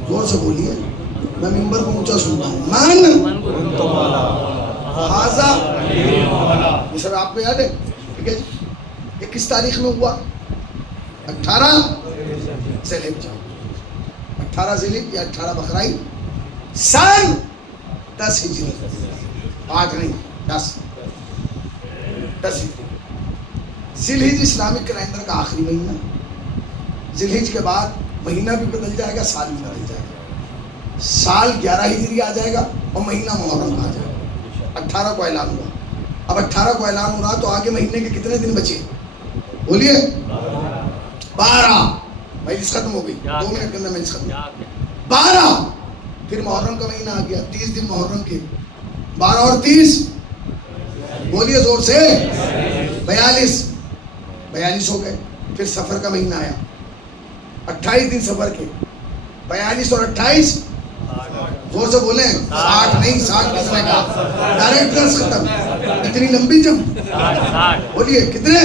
زور سے بولیے، میں ممبر کو اونچا سنتا ہوں. من حاضا، یہ سب آپ کو یاد ہے؟ ٹھیک ہے جی. یہ کس تاریخ میں ہوا؟ 18 ذی الحجہ، 18 ذی الحجہ یا 18 بقرعید، سن 10 ہجری، 8 نہیں 10 ہجری. ذی الحجہ اسلامک کیلنڈر کا آخری مہینہ. ذی الحجہ کے بعد مہینہ بھی بدل جائے گا، سال بھی بدل جائے گا. سال 11 ہجری آ جائے گا اور مہینہ محرم آ جائے گا. 18 کو اعلان ہوا. اب 18 کو اعلان ہو رہا تو آگے مہینے کے کتنے دن بچے؟ بولیے 12. مجلس ختم ہو گئی، 2 منٹ کے اندر مجلس ختم. 12 پھر محرم کا مہینہ آ گیا، 30 دن محرم کے. 12 اور 30 بولیے زور سے، 42 ہو گئے. پھر سفر کا مہینہ آیا، 28 دن سفر کے. 42 اور 28 زور سے بولیں، 60 نہیں، 60 کتنے کا؟ ڈائریکٹ 10 ختم. اتنی لمبی جنگ، بولیے کتنے؟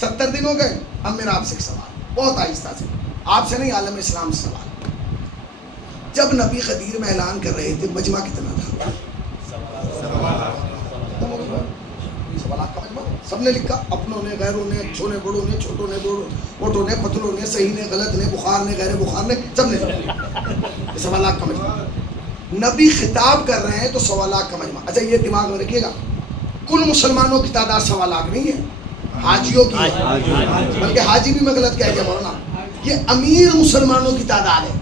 70 دن ہو گئے. اب میرا آپ سے ایک سوال، بہت آہستہ سے، آپ سے نہیں عالم اسلام سے سوال. جب نبی غدیر میں اعلان کر رہے تھے مجمع کتنا تھا؟ 1.25 لاکھ کا مجمع. سب نے لکھا، اپنوں نے، غیروں نے، اچھوں نے، بڑوں نے، چھوٹوں نے، موٹوں نے، پتلوں نے، صحیح نے، غلط نے، بخار نے، غیر بخار نے، سب نے 1.25 لاکھ کا مجمع. نبی خطاب کر رہے ہیں تو 1.25 لاکھ کا مجمع. اچھا یہ دماغ میں رکھیے گا، کل مسلمانوں کی تعداد 1.25 لاکھ نہیں ہے، حاجیوں کی ہے. بلکہ حاجی بھی میں غلط کہہ گیا مولانا، یہ امیر مسلمانوں کی تعداد ہے.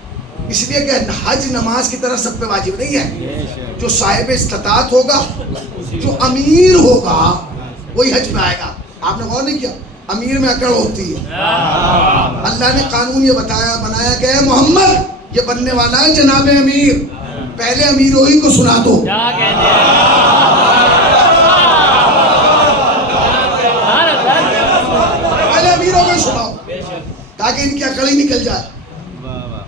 اس لیے کہ حج نماز کی طرح سب پہ واجب نہیں ہے. جو صاحب استطاعت ہوگا، جو امیر ہوگا وہی حج میں آئے گا. آپ نے غور نہیں کیا؟ امیر میں اکڑ ہوتی ہے. اللہ نے قانون یہ بنایا کہ اے محمد یہ بننے والا ہے جناب امیر، پہلے امیر وہی کو سنا دو. پہلے امیروں کو سناؤ تاکہ ان کی عقل ہی نکل جائے.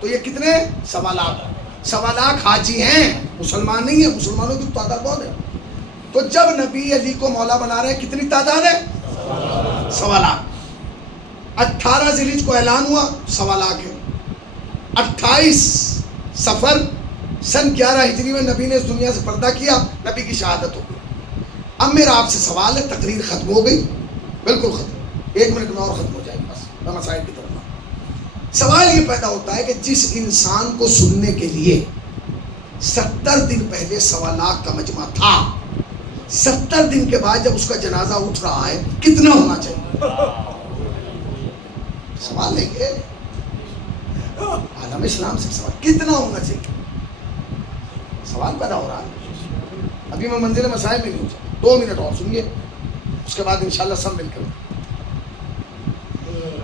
تو یہ کتنے؟ 1.25 لاکھ. 1.25 لاکھ حاجی ہیں، مسلمان نہیں ہیں. مسلمانوں کی تعداد بہت ہے. تو جب نبی علی کو مولا بنا رہے ہیں کتنی تعداد ہے؟ 1.25 18 ذیلحج کو اعلان ہوا 1.25 لاکھ ہے. 28 صفر سن 11 ہجری میں نبی نے اس دنیا سے پردہ کیا, نبی کی شہادت ہو گئی. اب میرا آپ سے سوال ہے, تقریر ختم ہو گئی, بالکل ختم, 1 منٹ میں اور ختم ہو جائے گی, بس میں مسائل کی طرف. سوال یہ پیدا ہوتا ہے کہ جس انسان کو سننے کے لیے 70 دن پہلے 1.25 لاکھ کا مجمع تھا, 70 دن کے بعد جب اس کا جنازہ اٹھ رہا ہے, کتنا ہونا چاہیے؟ سوال ہے کہ عالم اسلام سے سوال کتنا ہونا چاہیے, سوال پیدا ہو رہا ہے. ابھی میں منزل مسائل میں نہیں ہوں, 2 منٹ اور سنیے, اس کے بعد انشاءاللہ سب مل کر.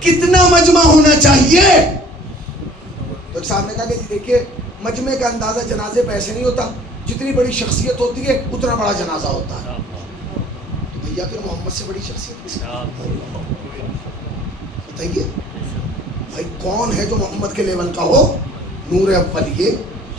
کتنا مجمع ہونا چاہیے؟ تو صاحب نے کہا کہ جی دیکھیے, مجمع کا اندازہ جنازے پہ ایسے نہیں ہوتا, جتنی بڑی شخصیت ہوتی ہے اتنا بڑا جنازہ ہوتا ہے. تو بھیا پھر محمد سے بڑی شخصیت کس کی؟ بتائیے بھائی, کون ہے جو محمد کے لیول کا ہو؟ نور اول یہ,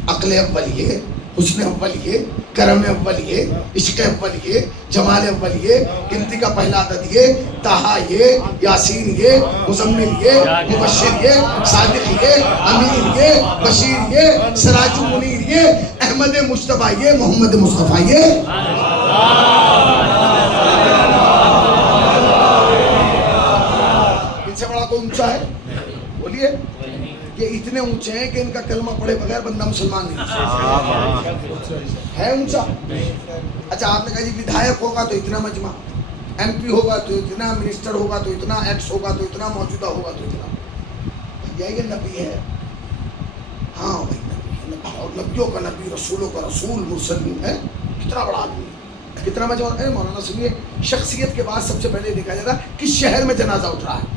عقل اول یہ, حسن اول یہ, کرم اول یہ, عشق اول یہ, جمال اول یہ, گنتی کا پہلا عدد یہ, طٰہٰ یہ, یاسین یہ, مزمل یہ, مبشر یہ, صادق یہ, امین یہ, بشیر یہ, سراج المنیر یہ, احمد مجتبیٰ یہ, محمد مصطفیٰ یہ. ان سے بڑا کوئی اونچا ہے؟ بولیے. یہ اتنے اونچے ہیں کہ ان کا کلمہ پڑھے بغیر بندہ مسلمان نہیں ہے. اونچا. اچھا آپ نے کہا جی ودھایک ہوگا تو اتنا مجمع, ایم پی ہوگا تو اتنا, منسٹر ہوگا تو اتنا, ایکس ہوگا تو اتنا, موجودہ ہوگا تو اتنا. یہ نبی ہے. ہاں بھائی نبی ہے, اور نبیوں کا نبی, رسولوں کا رسول, مرسلین ہے. کتنا بڑا آدمی, کتنا مجمع ہے. مولانا سنیے, شخصیت کے بعد سب سے پہلے دیکھا جاتا ہے کس شہر میں جنازہ اٹھ رہا ہے.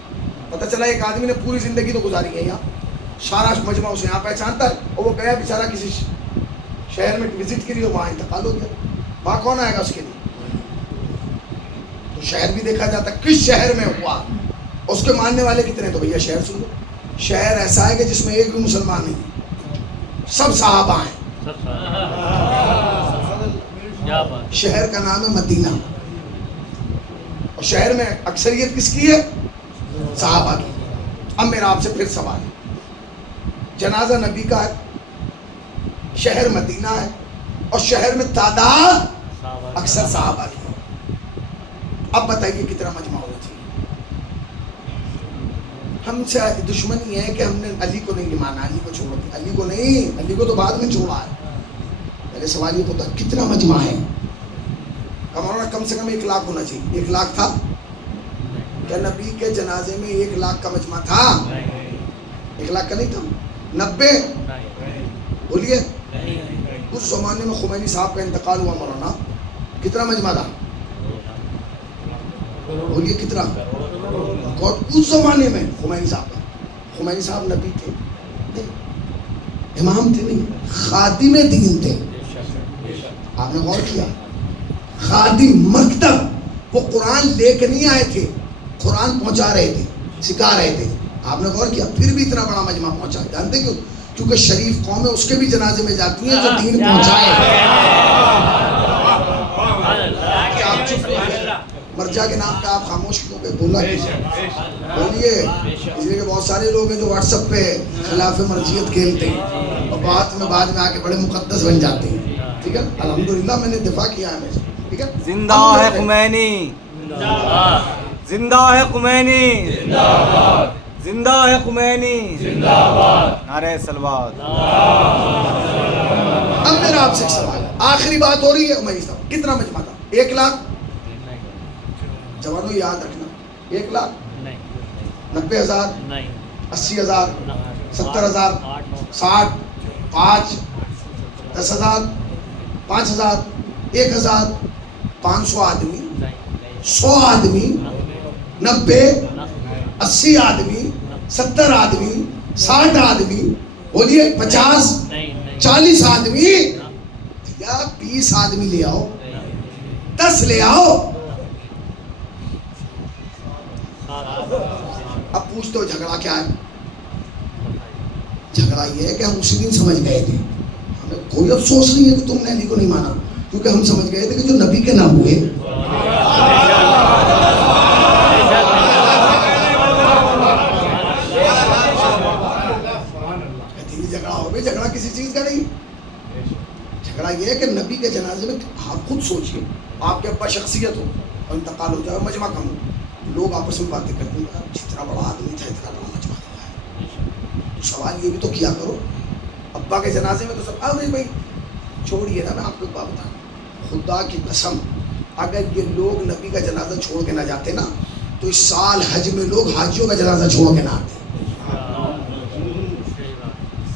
پتہ چلا ایک آدمی نے پوری زندگی تو گزاری ہے یہاں, سارا مجمع اسے یہاں پہچانتا ہے, اور وہ گیا بیچارہ کسی شہر میں وزٹ کے لیے, وہاں انتقال ہو گیا. وہاں کون آئے گا اس کے لیے؟ تو شہر بھی دیکھا جاتا ہے کس شہر میں ہوا, اس کے ماننے والے کتنے. تو بھیا شہر سن لو, شہر ایسا ہے کہ جس میں ایک بھی مسلمان نہیں, سب صحابہ ہیں. شہر کا نام ہے مدینہ, اور شہر میں اکثریت کس کی ہے؟ صحابہ کی. اب میرا آپ سے پھر سوال ہے, جنازہ نبی کا ہے, شہر مدینہ ہے, اور شہر میں تعداد اکثر صحابہ کی. اب بتائیے کتنا مجمع ہونا چاہیے؟ ہم سے دشمنی ہے کہ ہم نے علی کو نہیں مانا, علی کو چھوڑا, علی کو نہیں, علی کو تو بعد میں چھوڑا ہے. پہلے سوال یہ ہوتا کتنا مجمع ہے؟ کم سے کم 1 لاکھ ہونا چاہیے. 1 لاکھ تھا کیا نبی کے جنازے میں 1 لاکھ کا مجمع تھا؟ 1 لاکھ کا نہیں تھا. 90 بولیے. اس زمانے میں خمینی صاحب کا انتقال ہوا مولانا, کتنا مجمع تھا؟ بولیے کتنا. اس زمانے میں خمینی صاحب کا, خمینی صاحب نبی تھے نہیں, امام تھے نہیں, خادم دین تھے. آپ نے غور کیا؟ خادم, مکتب. وہ قرآن لے کے نہیں آئے تھے, قرآن پہنچا رہے تھے, سکھا رہے تھے. آپ نے غور کیا؟ پھر بھی اتنا بڑا مجمع پہنچا. جانتے کیوں؟ کیونکہ شریف قوم ہے, اس کے بھی جنازے میں جاتی ہیں جو دین پہنچائے. مرجع کے نام پہ آپ خاموش کیوں گئے؟ بولا بولیے. اس لیے کہ بہت سارے لوگ ہیں جو واٹس ایپ پہ خلاف مرجعیت کھیلتے ہیں اور بعد میں آ کے بڑے مقدس بن جاتے ہیں. ٹھیک ہے, الحمدللہ میں نے دفاع کیا ہے ہمیشہ. ٹھیک ہے, زندہ ہے خمینی, زندہ ہے خمینی, زندہ ہے خمینی, نعرہ صلوات. اب میرا آپ سے ایک سوال ہے, آخری بات ہو رہی ہے. خمینی صاحب کتنا مجمع تھا؟ 1 لاکھ. جوانوں یاد رکھنا, 1 لاکھ, 90,000, 80,000, 70,000, 60, 5, 10,000, 5,000, 1,000, 500 آدمی, 100 آدمی, 90, 80 آدمی, 70 آدمی, 60 آدمی, بولیے 50, 40 آدمی, یا 20 آدمی لے آؤ, 10 لے آؤ. اب پوچھتے ہو جھگڑا کیا ہے؟ جھگڑا یہ ہے کہ ہم اسی دن سمجھ گئے تھے, ہمیں کوئی افسوس نہیں ہے کہ تم نے علی کو نہیں مانا, کیونکہ ہم سمجھ گئے تھے کہ جو نبی کے نہ ہوئے ابھی جھگڑا کسی چیز کا نہیں. جھگڑا یہ ہے کہ نبی کے جنازے میں آپ خود سوچئے, آپ کے ابا شخصیت ہو اور انتقال ہو جائے, مجمع کم ہو, لوگ آپس میں باتیں کرتے ہیں, جتنا بڑا آدمی تھا اتنا بڑا مجمع ہوا ہے. تو سوال یہ بھی تو کیا کرو, ابا کے جنازے میں تو سب بھائی چھوڑیے نا. میں آپ کو ایک بات بتاؤں, خدا کی قسم اگر یہ لوگ نبی کا جنازہ چھوڑ کے نہ جاتے نا تو اس سال حج میں لوگ حاجیوں کا جنازہ چھوڑ کے نہ آتے.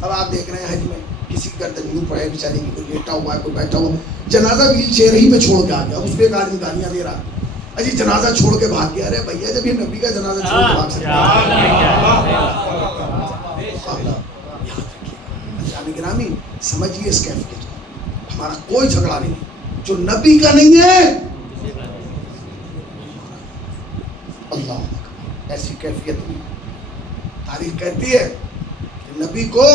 اب آپ دیکھ رہے ہیں حج میں کسی کی گردن یوں پڑے بیچارے کی, کوئی لیٹا ہوا ہے, کوئی بیٹھا ہوا, جنازہ ویل چیئر ہی پہ چھوڑ کے آ گیا, اس پہ ایک آدمی گالیاں دے رہا, اجی جنازہ چھوڑ کے بھاگ گیا. ارے بھیا جب یہ نبی کا جنازہ چھوڑ کے بھاگ سکتا ہے. گرامی سمجھیے اس کیفیت کو, ہمارا کوئی جھگڑا نہیں, جو نبی کا نہیں ہے اللہ ایسی کیفیت نہیں. تاریخ کہتی ہے کہ نبی کو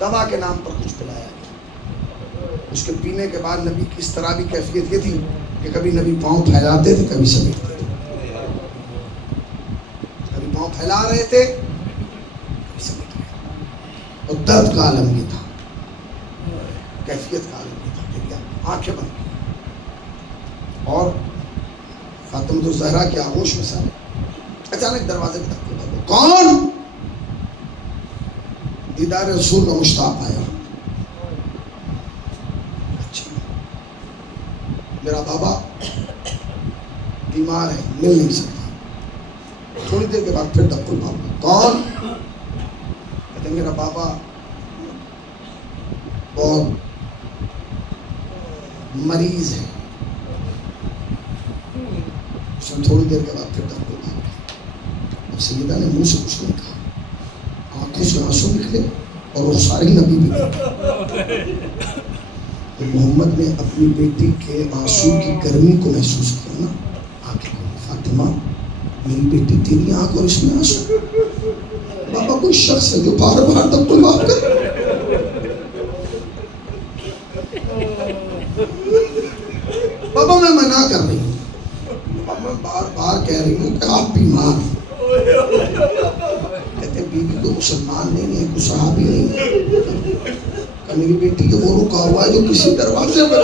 دوا کے نام پر کچھ پلایا گیا, اس کے پینے کے بعد نبی کی اس طرح بھی کیفیت یہ تھی کہ کبھی نبی پاؤں پھیلاتے تھے, کبھی سمیٹتے تھے, کبھی پاؤں پھیلا رہے تھے, کبھی سمیٹ رہے تھے. اور درد کا عالم یہ تھا, کیفیت کا عالم یہ تھا کہ آنکھیں بند کی. اور فاطمہ الزہرا کے آغوش میں سارے اچانک دروازے پہ دھکے لگے, کون؟ دیدار رسول کا مشتاق آیا. اچھا میرا بابا بیمار ہے, مل نہیں سکتا. تھوڑی دیر کے بعد پھر دھکے لگا, کون؟ کہتے ہیں میرا بابا بہت مریض ہے. اس نے تھوڑی دیر کے بعد پھر دھکے لگا. اب سیدہ نے منہ سے کچھ نہیں کہا, آنکھوں سے آنسو نکلے اور وہ ساری نبی بھی نکلے. محمد نے اپنی بیٹی کے آنسو کی گرمی کو محسوس کیا نا, آنکھیں فاطمہ میری بیٹی تیری آنکھ اور اس میں آنسو. بابا کوئی شخص ہے جو بار بار تب کو معاف کر, بابا میں منع کر رہی ہوں, میں بار بار کہہ رہی ہوں کہ آپ بیمار ہیں. کہتے بیوی تو مسلمان نہیں ہے, کوئی صحابی نہیں ہے, کہ میری بیٹی کو وہ رکا ہوا ہے جو کسی دروازے پر.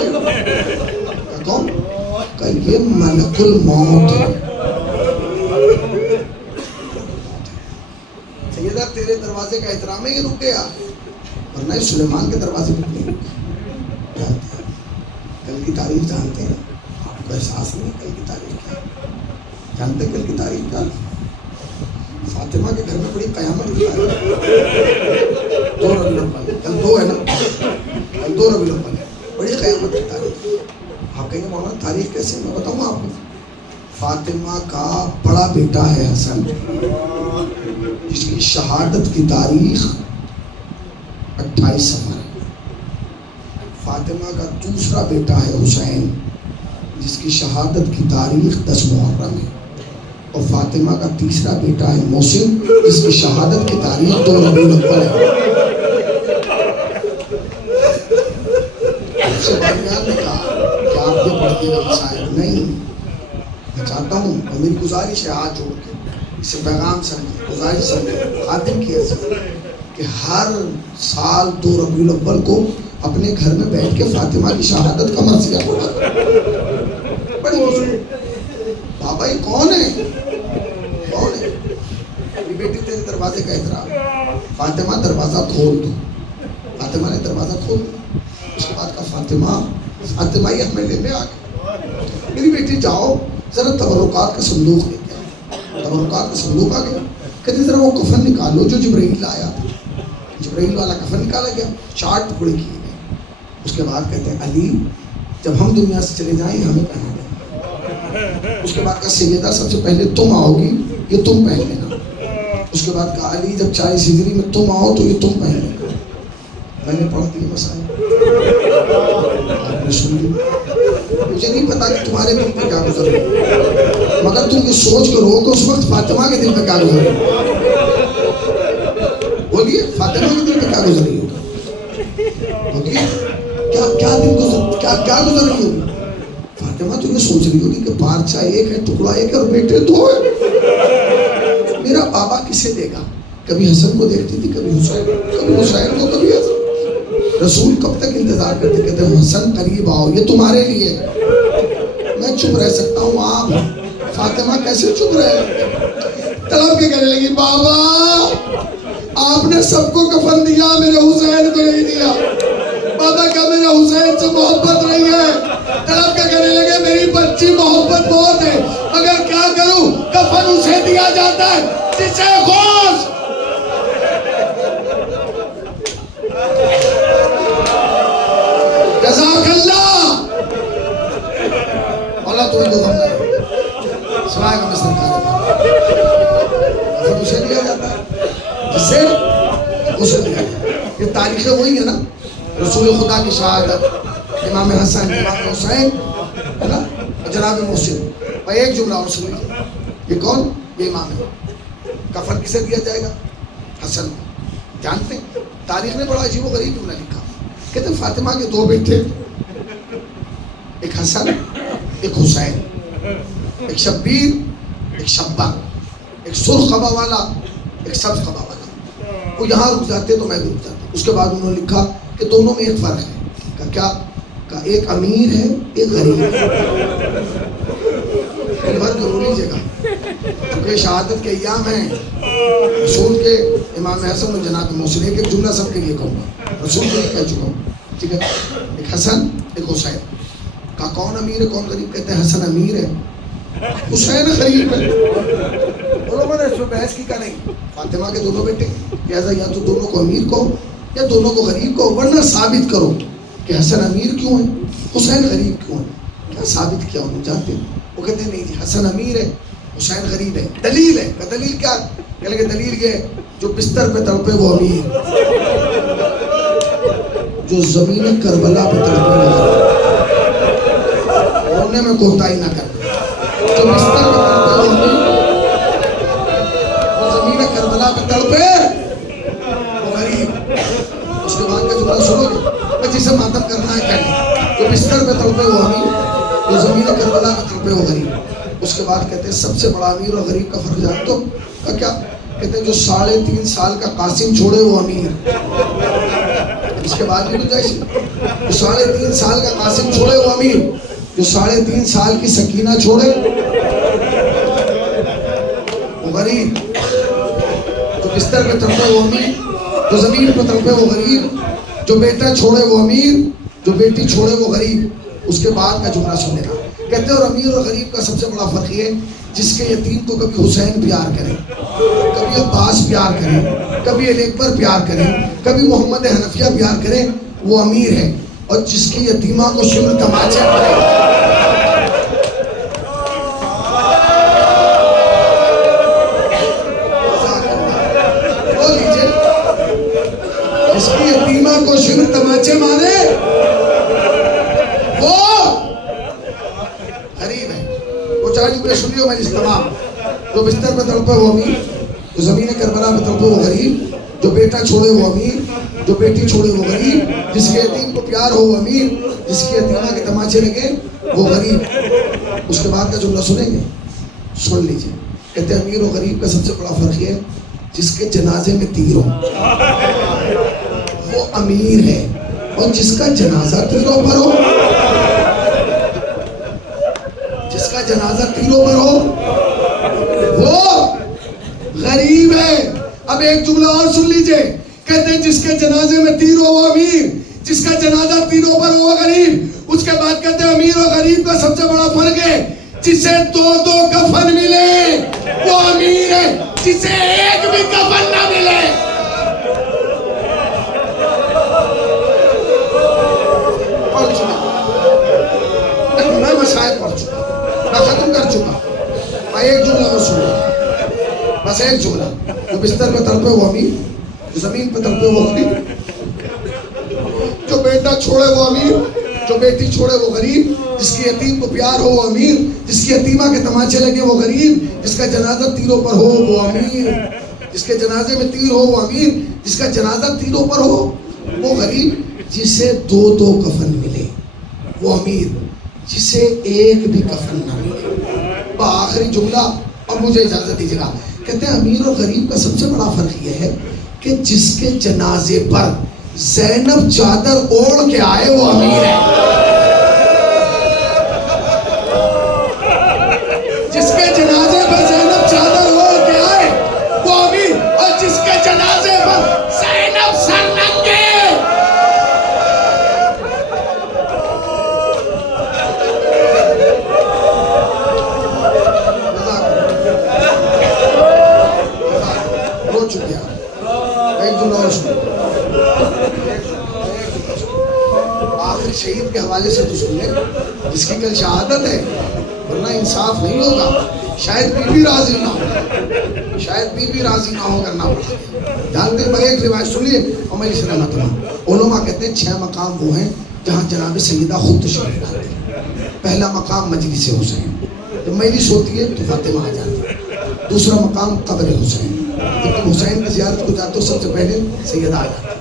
کون؟ کہ یہ ملک الموت ہے. سیدہ تیرے دروازے کا احترام ہے یہ رک گیا, ورنہ سلیمان کے دروازے پر نہیں رکا. کل کی تاریخ جانتے ہیں, آپ کو احساس نہیں کل کی تاریخ کیا جانتے؟ کل کی تاریخ کا فاطمہ کے گھر میں بڑی قیامت کی تاریخ, 2 ربیع الاول, کل 2 ہے نا, کل 2 ربیع الاول ہے, بڑی قیامت کی تاریخ. آپ کہیں گے مولانا تاریخ کیسے؟ میں بتاؤں آپ کو. فاطمہ کا بڑا بیٹا ہے حسن, جس کی شہادت کی تاریخ 28 صفر ہے. فاطمہ کا دوسرا بیٹا ہے حسین, جس کی شہادت کی تاریخ 10 محرم ہے. اور فاطمہ کا تیسرا بیٹا ہے محسن, جس کی شہادت کی تاریخ 2 ربیع الاول ہے. اس سے بانیان نے کہا کہ آپ یہ پڑھتے ہیں شاید نہیں. میں چاہتا ہوں اور میری گزارش ہے ہاتھ جوڑ کے, اسے پیغام سمجھے, گزارش سمجھے, خادم کی حیثیت کہ ہر سال 2 ربیع الاول کو اپنے گھر میں بیٹھ کے فاطمہ کی شہادت کا مرثیہ پڑھا. بڑی خوشی. بابا یہ کون ہے؟ کون ہے؟ میری بیٹی تیرے دروازے کا احترام. فاطمہ دروازہ کھول دو. فاطمہ نے دروازہ کھول دیا. اس کے بعد کہا فاطمہ یہ ہمیں لینے آ گئی. میری بیٹی جاؤ ذرا تبرکات کا صندوق لے کے آؤ. تبرکات کا صندوق آ گیا. کہتے ذرا وہ کفن نکالو جو جبرائیل آیا تھا. جبرائیل والا کفن نکالا گیا, 4 ٹکڑے کیے گئے. اس کے بعد کہتے ہیں علی جب ہم دنیا سے چلے جائیں ہمیں پہنا دیں. اس کے بعد کہا سیدہ سب سے پہلے تم آؤ گی, یہ تم پہن لینا. اس کے بعد کہا علی جب 40 ہجری میں تم آؤ تو یہ تم پہن لینا. میں نے پڑھ دی مسائل, آپ نے سن لی. مجھے نہیں پتا کہ تمہارے دل پہ کیا گزر رہی ہے, مگر تم یہ سوچ کر رو کہ اس وقت فاطمہ کے دل پہ کیا گزر رہی ہے. بولیے فاطمہ کے دل پہ کیا گزر رہی ہوگی؟ بولیے کیا دل گزر, کیا گزر رہی ہوگی؟ فاطمہ تو یہ سوچ رہی ہوگی کہ بادشاہ ایک ہے, ٹکڑا ایک ہے اور بیٹے 2 ہیں. میرا بابا کسے دے گا؟ کبھی حسن کو دیکھتی تھی, کبھی حسین کو, کبھی حسین کو, کبھی حسن. رسول کب تک انتظار کرتے؟ کہتے ہیں حسن قریب آؤ، یہ تمہارے لیے۔ میں چپ رہ سکتا ہوں، آپ فاطمہ کیسے چپ رہے؟ طلب کے کہنے لگی بابا آپ نے سب کو کفن دیا، میرے حسین کو نہیں دیا۔ بابا کا میرے حسین سے محبت نہیں ہے۔ طلب کے کہنے لگے میری بچی محبت بہت ہے، مگر کیا کروں، کفن اسے دیا جاتا ہے جسے خوش۔ جزاک اللہ، اللہ تمہیں کو غم کرے، سوائے کا مستر کارے کفن اسے دیا جاتا ہے جسے غسل دیا جاتا ہے۔ یہ تاریخ وہی ہے نا، رسول خدا کی شہادت، امام حسن، امام حسین ہے نا، جناب محسن۔ اور ایک جملہ اور سن لیجیے، یہ کون؟ یہ امام ہے۔ کفن کسے دیا جائے گا؟ حسن کو۔ جانتے ہیں تاریخ نے بڑا عجیب و غریب جملہ لکھا، کہتے ہیں فاطمہ کے دو بیٹے، ایک حسن ایک حسین، ایک شبیر ایک شبہ، ایک سرخ قبا والا ایک سبز قبا والا۔ وہ یہاں رک جاتے تو میں بھی رک جاتا۔ اس کے بعد انہوں نے لکھا کہ دونوں میں ایک فرق ہے۔ کہ کیا؟ کہ ایک امیر ہے ایک غریب ہے۔ فرق ضرور لیجیے گا، کیونکہ شہادت کے ایام ہیں۔ رسول کے امام حسن و جناب محسن، ایک جملہ سب کے لیے کہوں گا، رسول کے لیے کہہ چکا ہوں، ٹھیک ہے؟ ایک حسن ایک حسین۔ کہا کون امیر ہے کون غریب؟ کہتے ہیں حسن امیر ہے حسین غریب ہے۔ علماء نے اس میں بحث کی کہ نہیں، فاطمہ کے دونوں بیٹے، لہٰذا یا تو دونوں کو امیر کو یا دونوں کو غریب کو، ورنہ ثابت کرو کہ حسن امیر کیوں ہے حسین غریب کیوں ہے۔ کیا ثابت کیا انہوں جانتے ہیں؟ وہ کہتے ہیں نہیں جی حسن امیر ہے حسین غریب ہے۔ دلیل ہے کہ دلیل کیا؟ کہ لگے دلیل یہ جو بستر پہ تڑپے وہ امیر، جو زمین کربلا پہ تڑپے وہ غریب۔ رونے میں کوتاہی نہ کر، جو بستر پہ تڑپے وہ امیر، جو زمین کربلا پہ تڑپے وہ غریب۔ اس کے بعد کا جملہ سنو گے، جسے ماتم کرنا ہے کہنے، جو بستر پہ تڑپے وہ امیر، جو زمین کربلا پہ تڑپے وہ غریب۔ اس کے بعد کہتے ہیں سب سے بڑا امیر اور غریب کا فرق جان تو کیا؟ کہتے ہیں جو 3.5 سال کا قاسم چھوڑے وہ امیر۔ اس کے بعد بھی گنجائش، جو 3.5 سال کا قاسم چھوڑے وہ امیر، جو 3.5 سال کی سکینہ چھوڑے وہ غریب، جو بستر پہ تڑپے وہ امیر، جو زمین پہ تڑپے وہ غریب، جو بیٹا چھوڑے وہ امیر، جو بیٹی چھوڑے وہ غریب۔ اس کے بعد کا جملہ سننے کا کہتے ہیں اور امیر اور غریب کا سب سے بڑا فرق یہ، جس کے یتیم کو کبھی حسین پیار کرے، کبھی عباس پیار کرے، کبھی علی اکبر پیار کرے، کبھی محمد حنفیہ پیار کرے، وہ امیر ہے۔ اور جس کی یتیمہ کو سن تماچے پڑے، جس کی یتیمہ کو سن تماچے مارے وہ غریب ہے۔ وہ چاہے جملے سنیو میں جس تمام، جو بستر پہ تڑپے وہ امیر، جو زمین کربلا پہ تڑپے وہ غریب، جو بیٹا چھوڑے وہ امیر، جو بیٹی چھوڑے وہ غریب، جس کے یتیم کو پیار ہو وہ امیر، جس کی یتیمہ کے تماچے لگے وہ غریب۔ اس کے بعد کا جملہ سنیں گے، سن لیجئے۔ کہتے ہیں امیر و غریب کا سب سے بڑا فرق ہے جس کے جنازے میں تیر ہو وہ امیر ہے، اور جس کا جنازہ تیروں پر ہو، جس کا جنازہ تیروں پر ہو وہ غریب ہے۔ اب ایک جملہ اور سن لیجئے، کہتے ہیں جس کے جنازے میں تیر ہو وہ امیر، جس کا جنازہ تیروں پر ہو وہ غریب۔ اس کے بعد کہتے ہیں امیر اور غریب کا سب سے بڑا فرق ہے جسے 2 کفن ملے وہ امیر ہے، جسے ایک بھی کفن نہ ملے میں مسائل پڑھ چکا، میں ختم کر چکا۔ میں ایک جملہ میں سن رہا، بس ایک جملہ، جو بستر پہ تڑپے وہ امیر، جو زمین پہ تڑپے وہ غریب، جو بیٹا چھوڑے وہ امیر، جو بیٹی چھوڑے وہ غریب، جس کی یتیم کو پیار ہو وہ امیر، جس کی یتیمہ کے تماچے لگے وہ غریب، جس کا جنازہ تیروں پر ہو وہ امیر، جس کے جنازے میں تیر ہو وہ امیر، جس کا جنازہ تیروں پر ہو وہ غریب، جسے 2 کفن ملے وہ امیر، جسے ایک بھی کفن نہ ملے۔ آخری جملہ، اب مجھے اجازت دیجیے گا۔ کہتے ہیں امیر اور غریب کا سب سے بڑا فرق یہ ہے کہ جس کے جنازے پر زینب چادر اوڑھ کے آئے وہ امیر ہے. جس کے جنازے پر زینب چادر اوڑھ کے آئے وہ امیر، اور جس کے جنازے پر زینب سر ننگے. رو چکے آپ. ایک جملہ اور سنو، آخری شہید کے حوالے سے تو سن لیں، جس کی کل شہادت ہے، ورنہ انصاف نہیں ہوگا. شاید بی بی راضی نہ ہو، شاید بی بی راضی نہ ہو کرنا پڑا. جانتے ہیں، ایک روایت سنیے اور میں اس نے مطلب علماء کہتے ہیں 6 مقام وہ ہیں جہاں جناب سیدہ خود تشریف لاتے ہیں. پہلا مقام مجلس حسین، جب مجلس ہوتی ہے تو فاطمہ آ جاتی ہے. دوسرا مقام قبر حسین، جب تم حسین کی زیارت کو جاتے ہو سب سے پہلے سیدہ آ جاتی ہے.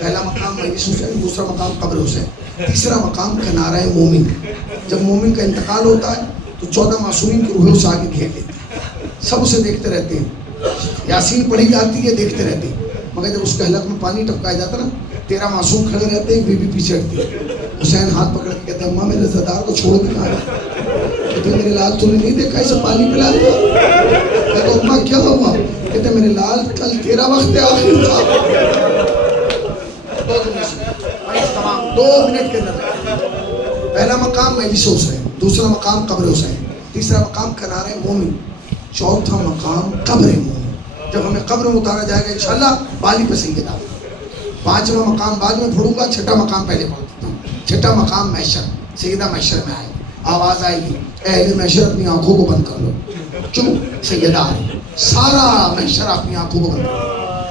پہلا مقام مجلس حسین، دوسرا مقام قبر حسین، تیسرا مقام کنارہ مومن. جب مومن کا انتقال ہوتا ہے تو 14 معصومین کی روحیں اسے آگے گھیر لیتی ہیں، سب اسے دیکھتے رہتے ہیں. یاسین پڑھی جاتی ہے، دیکھتے رہتے ہیں، مگر جب اس کے حلق میں پانی ٹپکایا جاتا نا، 13 معصوم کھڑے رہتے ہیں، بی بی پیچھے ہٹتی ہے. حسین ہاتھ پکڑ کے کہتے ہیں اماں میرے زدار کو چھوڑ کے کہاں گئے؟ کہتے ہیں میرے لال تم نے نہیں دیکھا اسے پانی پلا دیا؟ کہتے ہیں اماں کیا ہوا؟ کہتے ہیں میرے لال کل تیرا وقت آخر تھا. 2 منٹ کے اندر. پہلا مقام مجلس حسین، دوسرا مقام قبر حسین، تیسرا مقام کنارہ مومن، چوتھا مقام قبر مومن. جب ہمیں قبر میں اتارا جائے گا انشاءاللہ بالی پہ سیدہ. 5واں مقام بعد میں پڑھوں گا، 6واں مقام پہلے پڑھ دیتا ہوں. 6واں مقام محشر، سیدہ محشر میں آئے گی، آواز آئے گی اہل محشر اپنی آنکھوں کو بند کر لو. کیوں؟ سیدہ آ رہی. سارا محشر اپنی آنکھوں کو بند کر لو.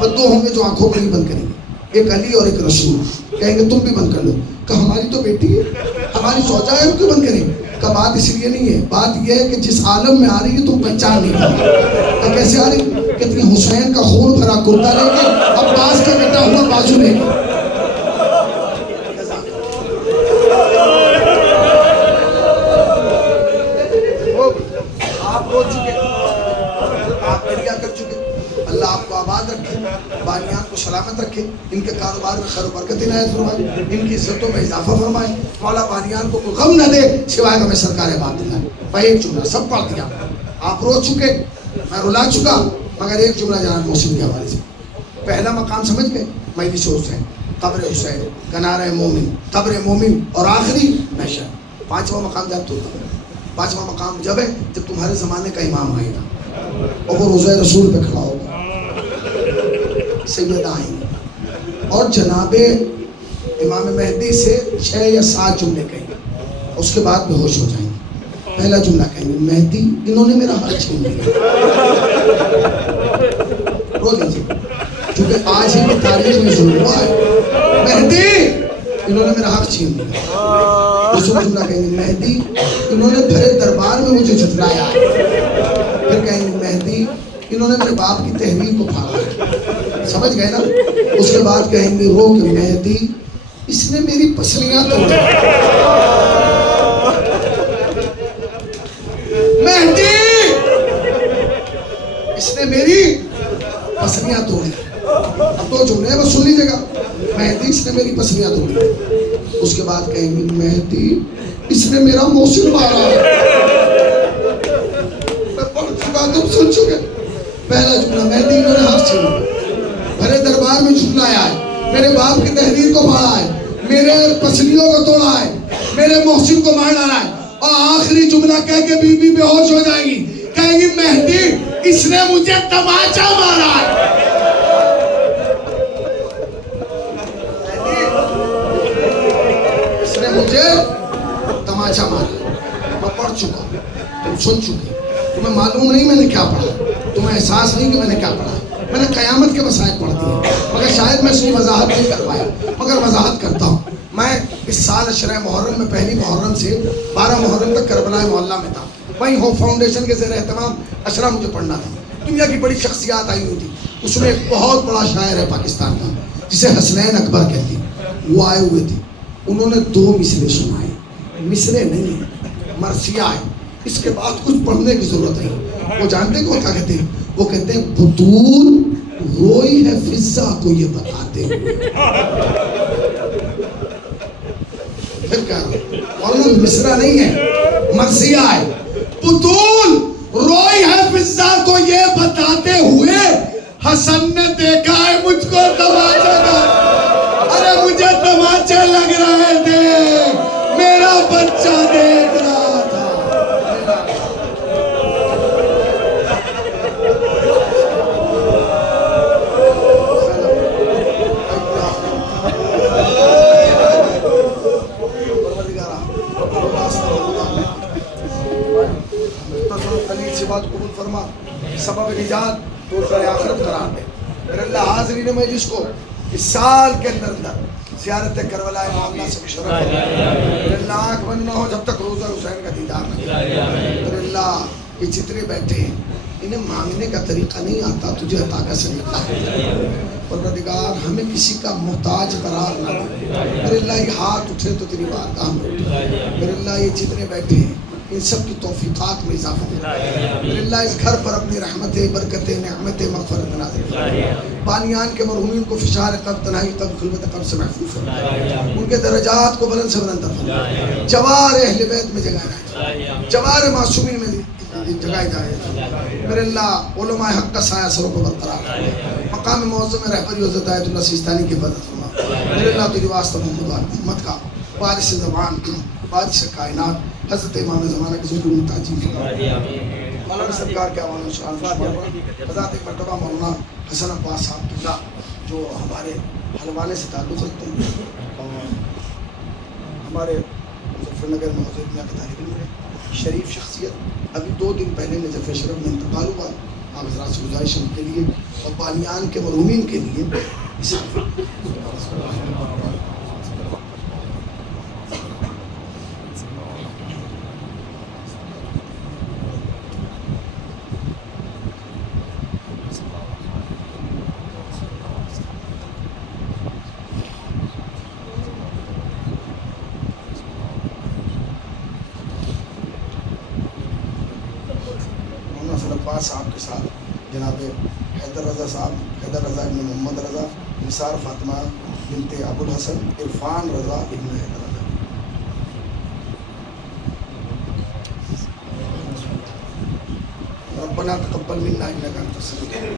بس 2 ہوں گے جو آنکھوں کو نہیں بند کریں گے، ایک علی اور ایک رسول. کہیں گے تم بھی بند کر لو. کہ ہماری تو بیٹی ہے، ہماری سوچا ہے، ہم کیوں بند کریں؟ کہ بات اس لیے نہیں ہے، بات یہ ہے کہ جس عالم میں آ رہی ہے تم پہچان نہیں پاؤ. کہ کیسے آ رہی؟ کتنی حسین کا خون بھرا کرتا لے کے، عباس کا کٹا ہوا بازو لے کے. آپ ہو چکے، آپ دریا کر چکے. اللہ آپ کو آباد رکھے، بانیان کو سلامت رکھے، ان کے کاروبار میں خیر و برکت عنایت فرمائے، ان کی عزتوں میں اضافہ فرمائے. مولا بانیان کو کوئی غم نہ دے سوائے ہمیں سرکار بات دلائے. میں ایک جملہ سب پڑھ دیا، آپ رو چکے، میں رلا چکا، مگر ایک جملہ جناب محسن کے حوالے سے. پہلا مقام سمجھ گئے، مجلس حسین، قبر حسین، کنارہ مومن، قبر مومن، اور آخری محشر. 5واں مقام جب تو 5واں مقام جب ہے جب تمہارے زمانے کا امام آئے گا اور وہ روضہ رسول پہ کھڑا ہوگا، سیدہ آئیں گے اور جناب امام مہدی سے 6 یا 7 جملے کہیں گے، اس کے بعد بے ہوش ہو جائیں گے. پہلا جملہ کہیں گے مہدی انہوں نے میرا حق چھین لیا. رو لیجیے چونکہ آج ہی کی تاریخ میں ظلم ہوا ہے. مہدی انہوں نے میرا حق چھین لیا. دوسرا جملہ کہیں گے مہدی انہوں نے بھرے دربار میں مجھے جھٹلایا. پھر کہیں گے مہدی انہوں نے میرے باپ کی تحریر کو پھاڑا. سمجھ گئے نا؟ اس کے بعد کہیں گے رو کہ مہدی اس نے میری پسلیاں توڑی. مہدی اس نے میری پسلیاں توڑی. اب 2 جملے ہیں بس سن لیجیے گا. مہدی اس نے میری پسلیاں توڑی. اس کے بعد کہیں گے مہدی اس نے میرا محسن مارا. میں پڑھ چکا، تم سن چکے. پہلا جملہ مہدی انہوں نے ہاتھ چھین لیا، بھرے دربار میں جھٹلایا ہے، میرے باپ کی تحریر کو پھاڑا ہے، میرے پسلیوں کو توڑا ہے، میرے محسن کو مار ڈالا ہے. اور آخری جملہ کہہ کے بی بی بے ہوش ہو جائے گی، کہے گی مہدی اس نے مجھے تماچا مارا ہے. اس نے مجھے تماچا مارا. میں پڑھ چکا، تم سن چکے. تمہیں معلوم نہیں میں نے کیا پڑھا، تمہیں احساس نہیں کہ میں نے کیا پڑھا. میں نے قیامت کے مسائل پڑھ دیے، مگر شاید میں اس کی وضاحت نہیں کر پایا، مگر وضاحت کرتا ہوں. میں اس سال عشرہ محرم میں پہلی محرم سے 12 محرم تک کربلا محلہ میں تھا. وہیں ہوپ فاؤنڈیشن کے زیر اہتمام عشرہ مجھے پڑھنا تھا. دنیا کی بڑی شخصیات آئی ہوئی تھی. اس میں ایک بہت بڑا شاعر ہے پاکستان کا جسے حسنین اکبر کہتے ہیں، وہ آئے ہوئے تھے. انہوں نے 2 مصرے سنائے. مصرے نہیں، مرثیہ ہے. اس کے بعد کچھ پڑھنے کی ضرورت نہیں. وہ جانتے کہ وہ کیا کہتے ہیں؟ وہ کہتے ہیں بطول روئی ہے فضا کو یہ بتاتے ہوئے. پھر کیا مولانا مصرع نہیں ہے مرثیہ ہے. بطول روئی ہے فضا کو یہ بتاتے ہوئے حسن نے دیکھا ہے مجھ کو تماچے کا. ارے مجھے تماچے لگ رہے تھے میرا بچہ دیکھ رہا تھا. خلیل سے بات قبول فرما سبب نجات تو در آخرت قرار دے. میرے اللہ حاضرین مجلس کو اس سال کے اندر زیارت کربلا معاملہ سے بھی شرف دے. میرے اللہ آنکھ بند نہ ہو جب تک روزہ حسین کا دیدار نہ کرے. میرے اللہ یہ جتنے بیٹھے ہیں انہیں مانگنے کا طریقہ نہیں آتا, تجھے عطا کا سلیقہ ہے. پروردگار ہمیں کسی کا محتاج قرار نہ دے. میرے اللہ یہ ہاتھ اٹھے تو تیری بارگاہ میں اٹھے. میرے اللہ یہ جتنے بیٹھے ہیں ان سب کی توفیقات میں اضافہ ہو. میرے اللہ اس گھر پر اپنی رحمتیں برکتیں نعمتیں مغفرت نازل فرما. بانیان کے مرحومین کو فشار قبر تنہائی قبر خلوت قبر سے محفوظ فرما. ان کے درجات کو بلند سے بلند فرما. جوار اہل بیت میں جگہ جائے, جوار معصومین میں جگہ جائے. میرے اللہ علماء حق کا سایہ سروں کو برقرار فرما. مقام معظم رہبری عزت آیت اللہ سیستانی کی حفاظت فرما. میرے اللہ تجھے واسطہ محمد کا وارث زبان وارث کائنات حضرت امام زمانہ کی ضرور متعجب مولانا سرکار کے حوالے سے حضرت ایک مرتبہ مولانا حسن عباس صاحب قبلہ جو ہمارے حلوانے سے تعلق رکھتے ہیں اور ہمارے مظفر نگر میں حضرت میاں کے طالب علم رہے, شریف شخصیت. ابھی 2 دن پہلے نجف شرف میں انتقال ہوا. آپ حضرات سے گزارش ان کے لیے اور بانیان کے مرحومین کے لیے صاحب کے ساتھ جناب حیدر رضا صاحب, حیدر رضا ابن محمد رضا, نثار فاطمہ بنت ابو الحسن, عرفان رضا ابن حیدر رضا. ربنا تقبل منا انك انت السميع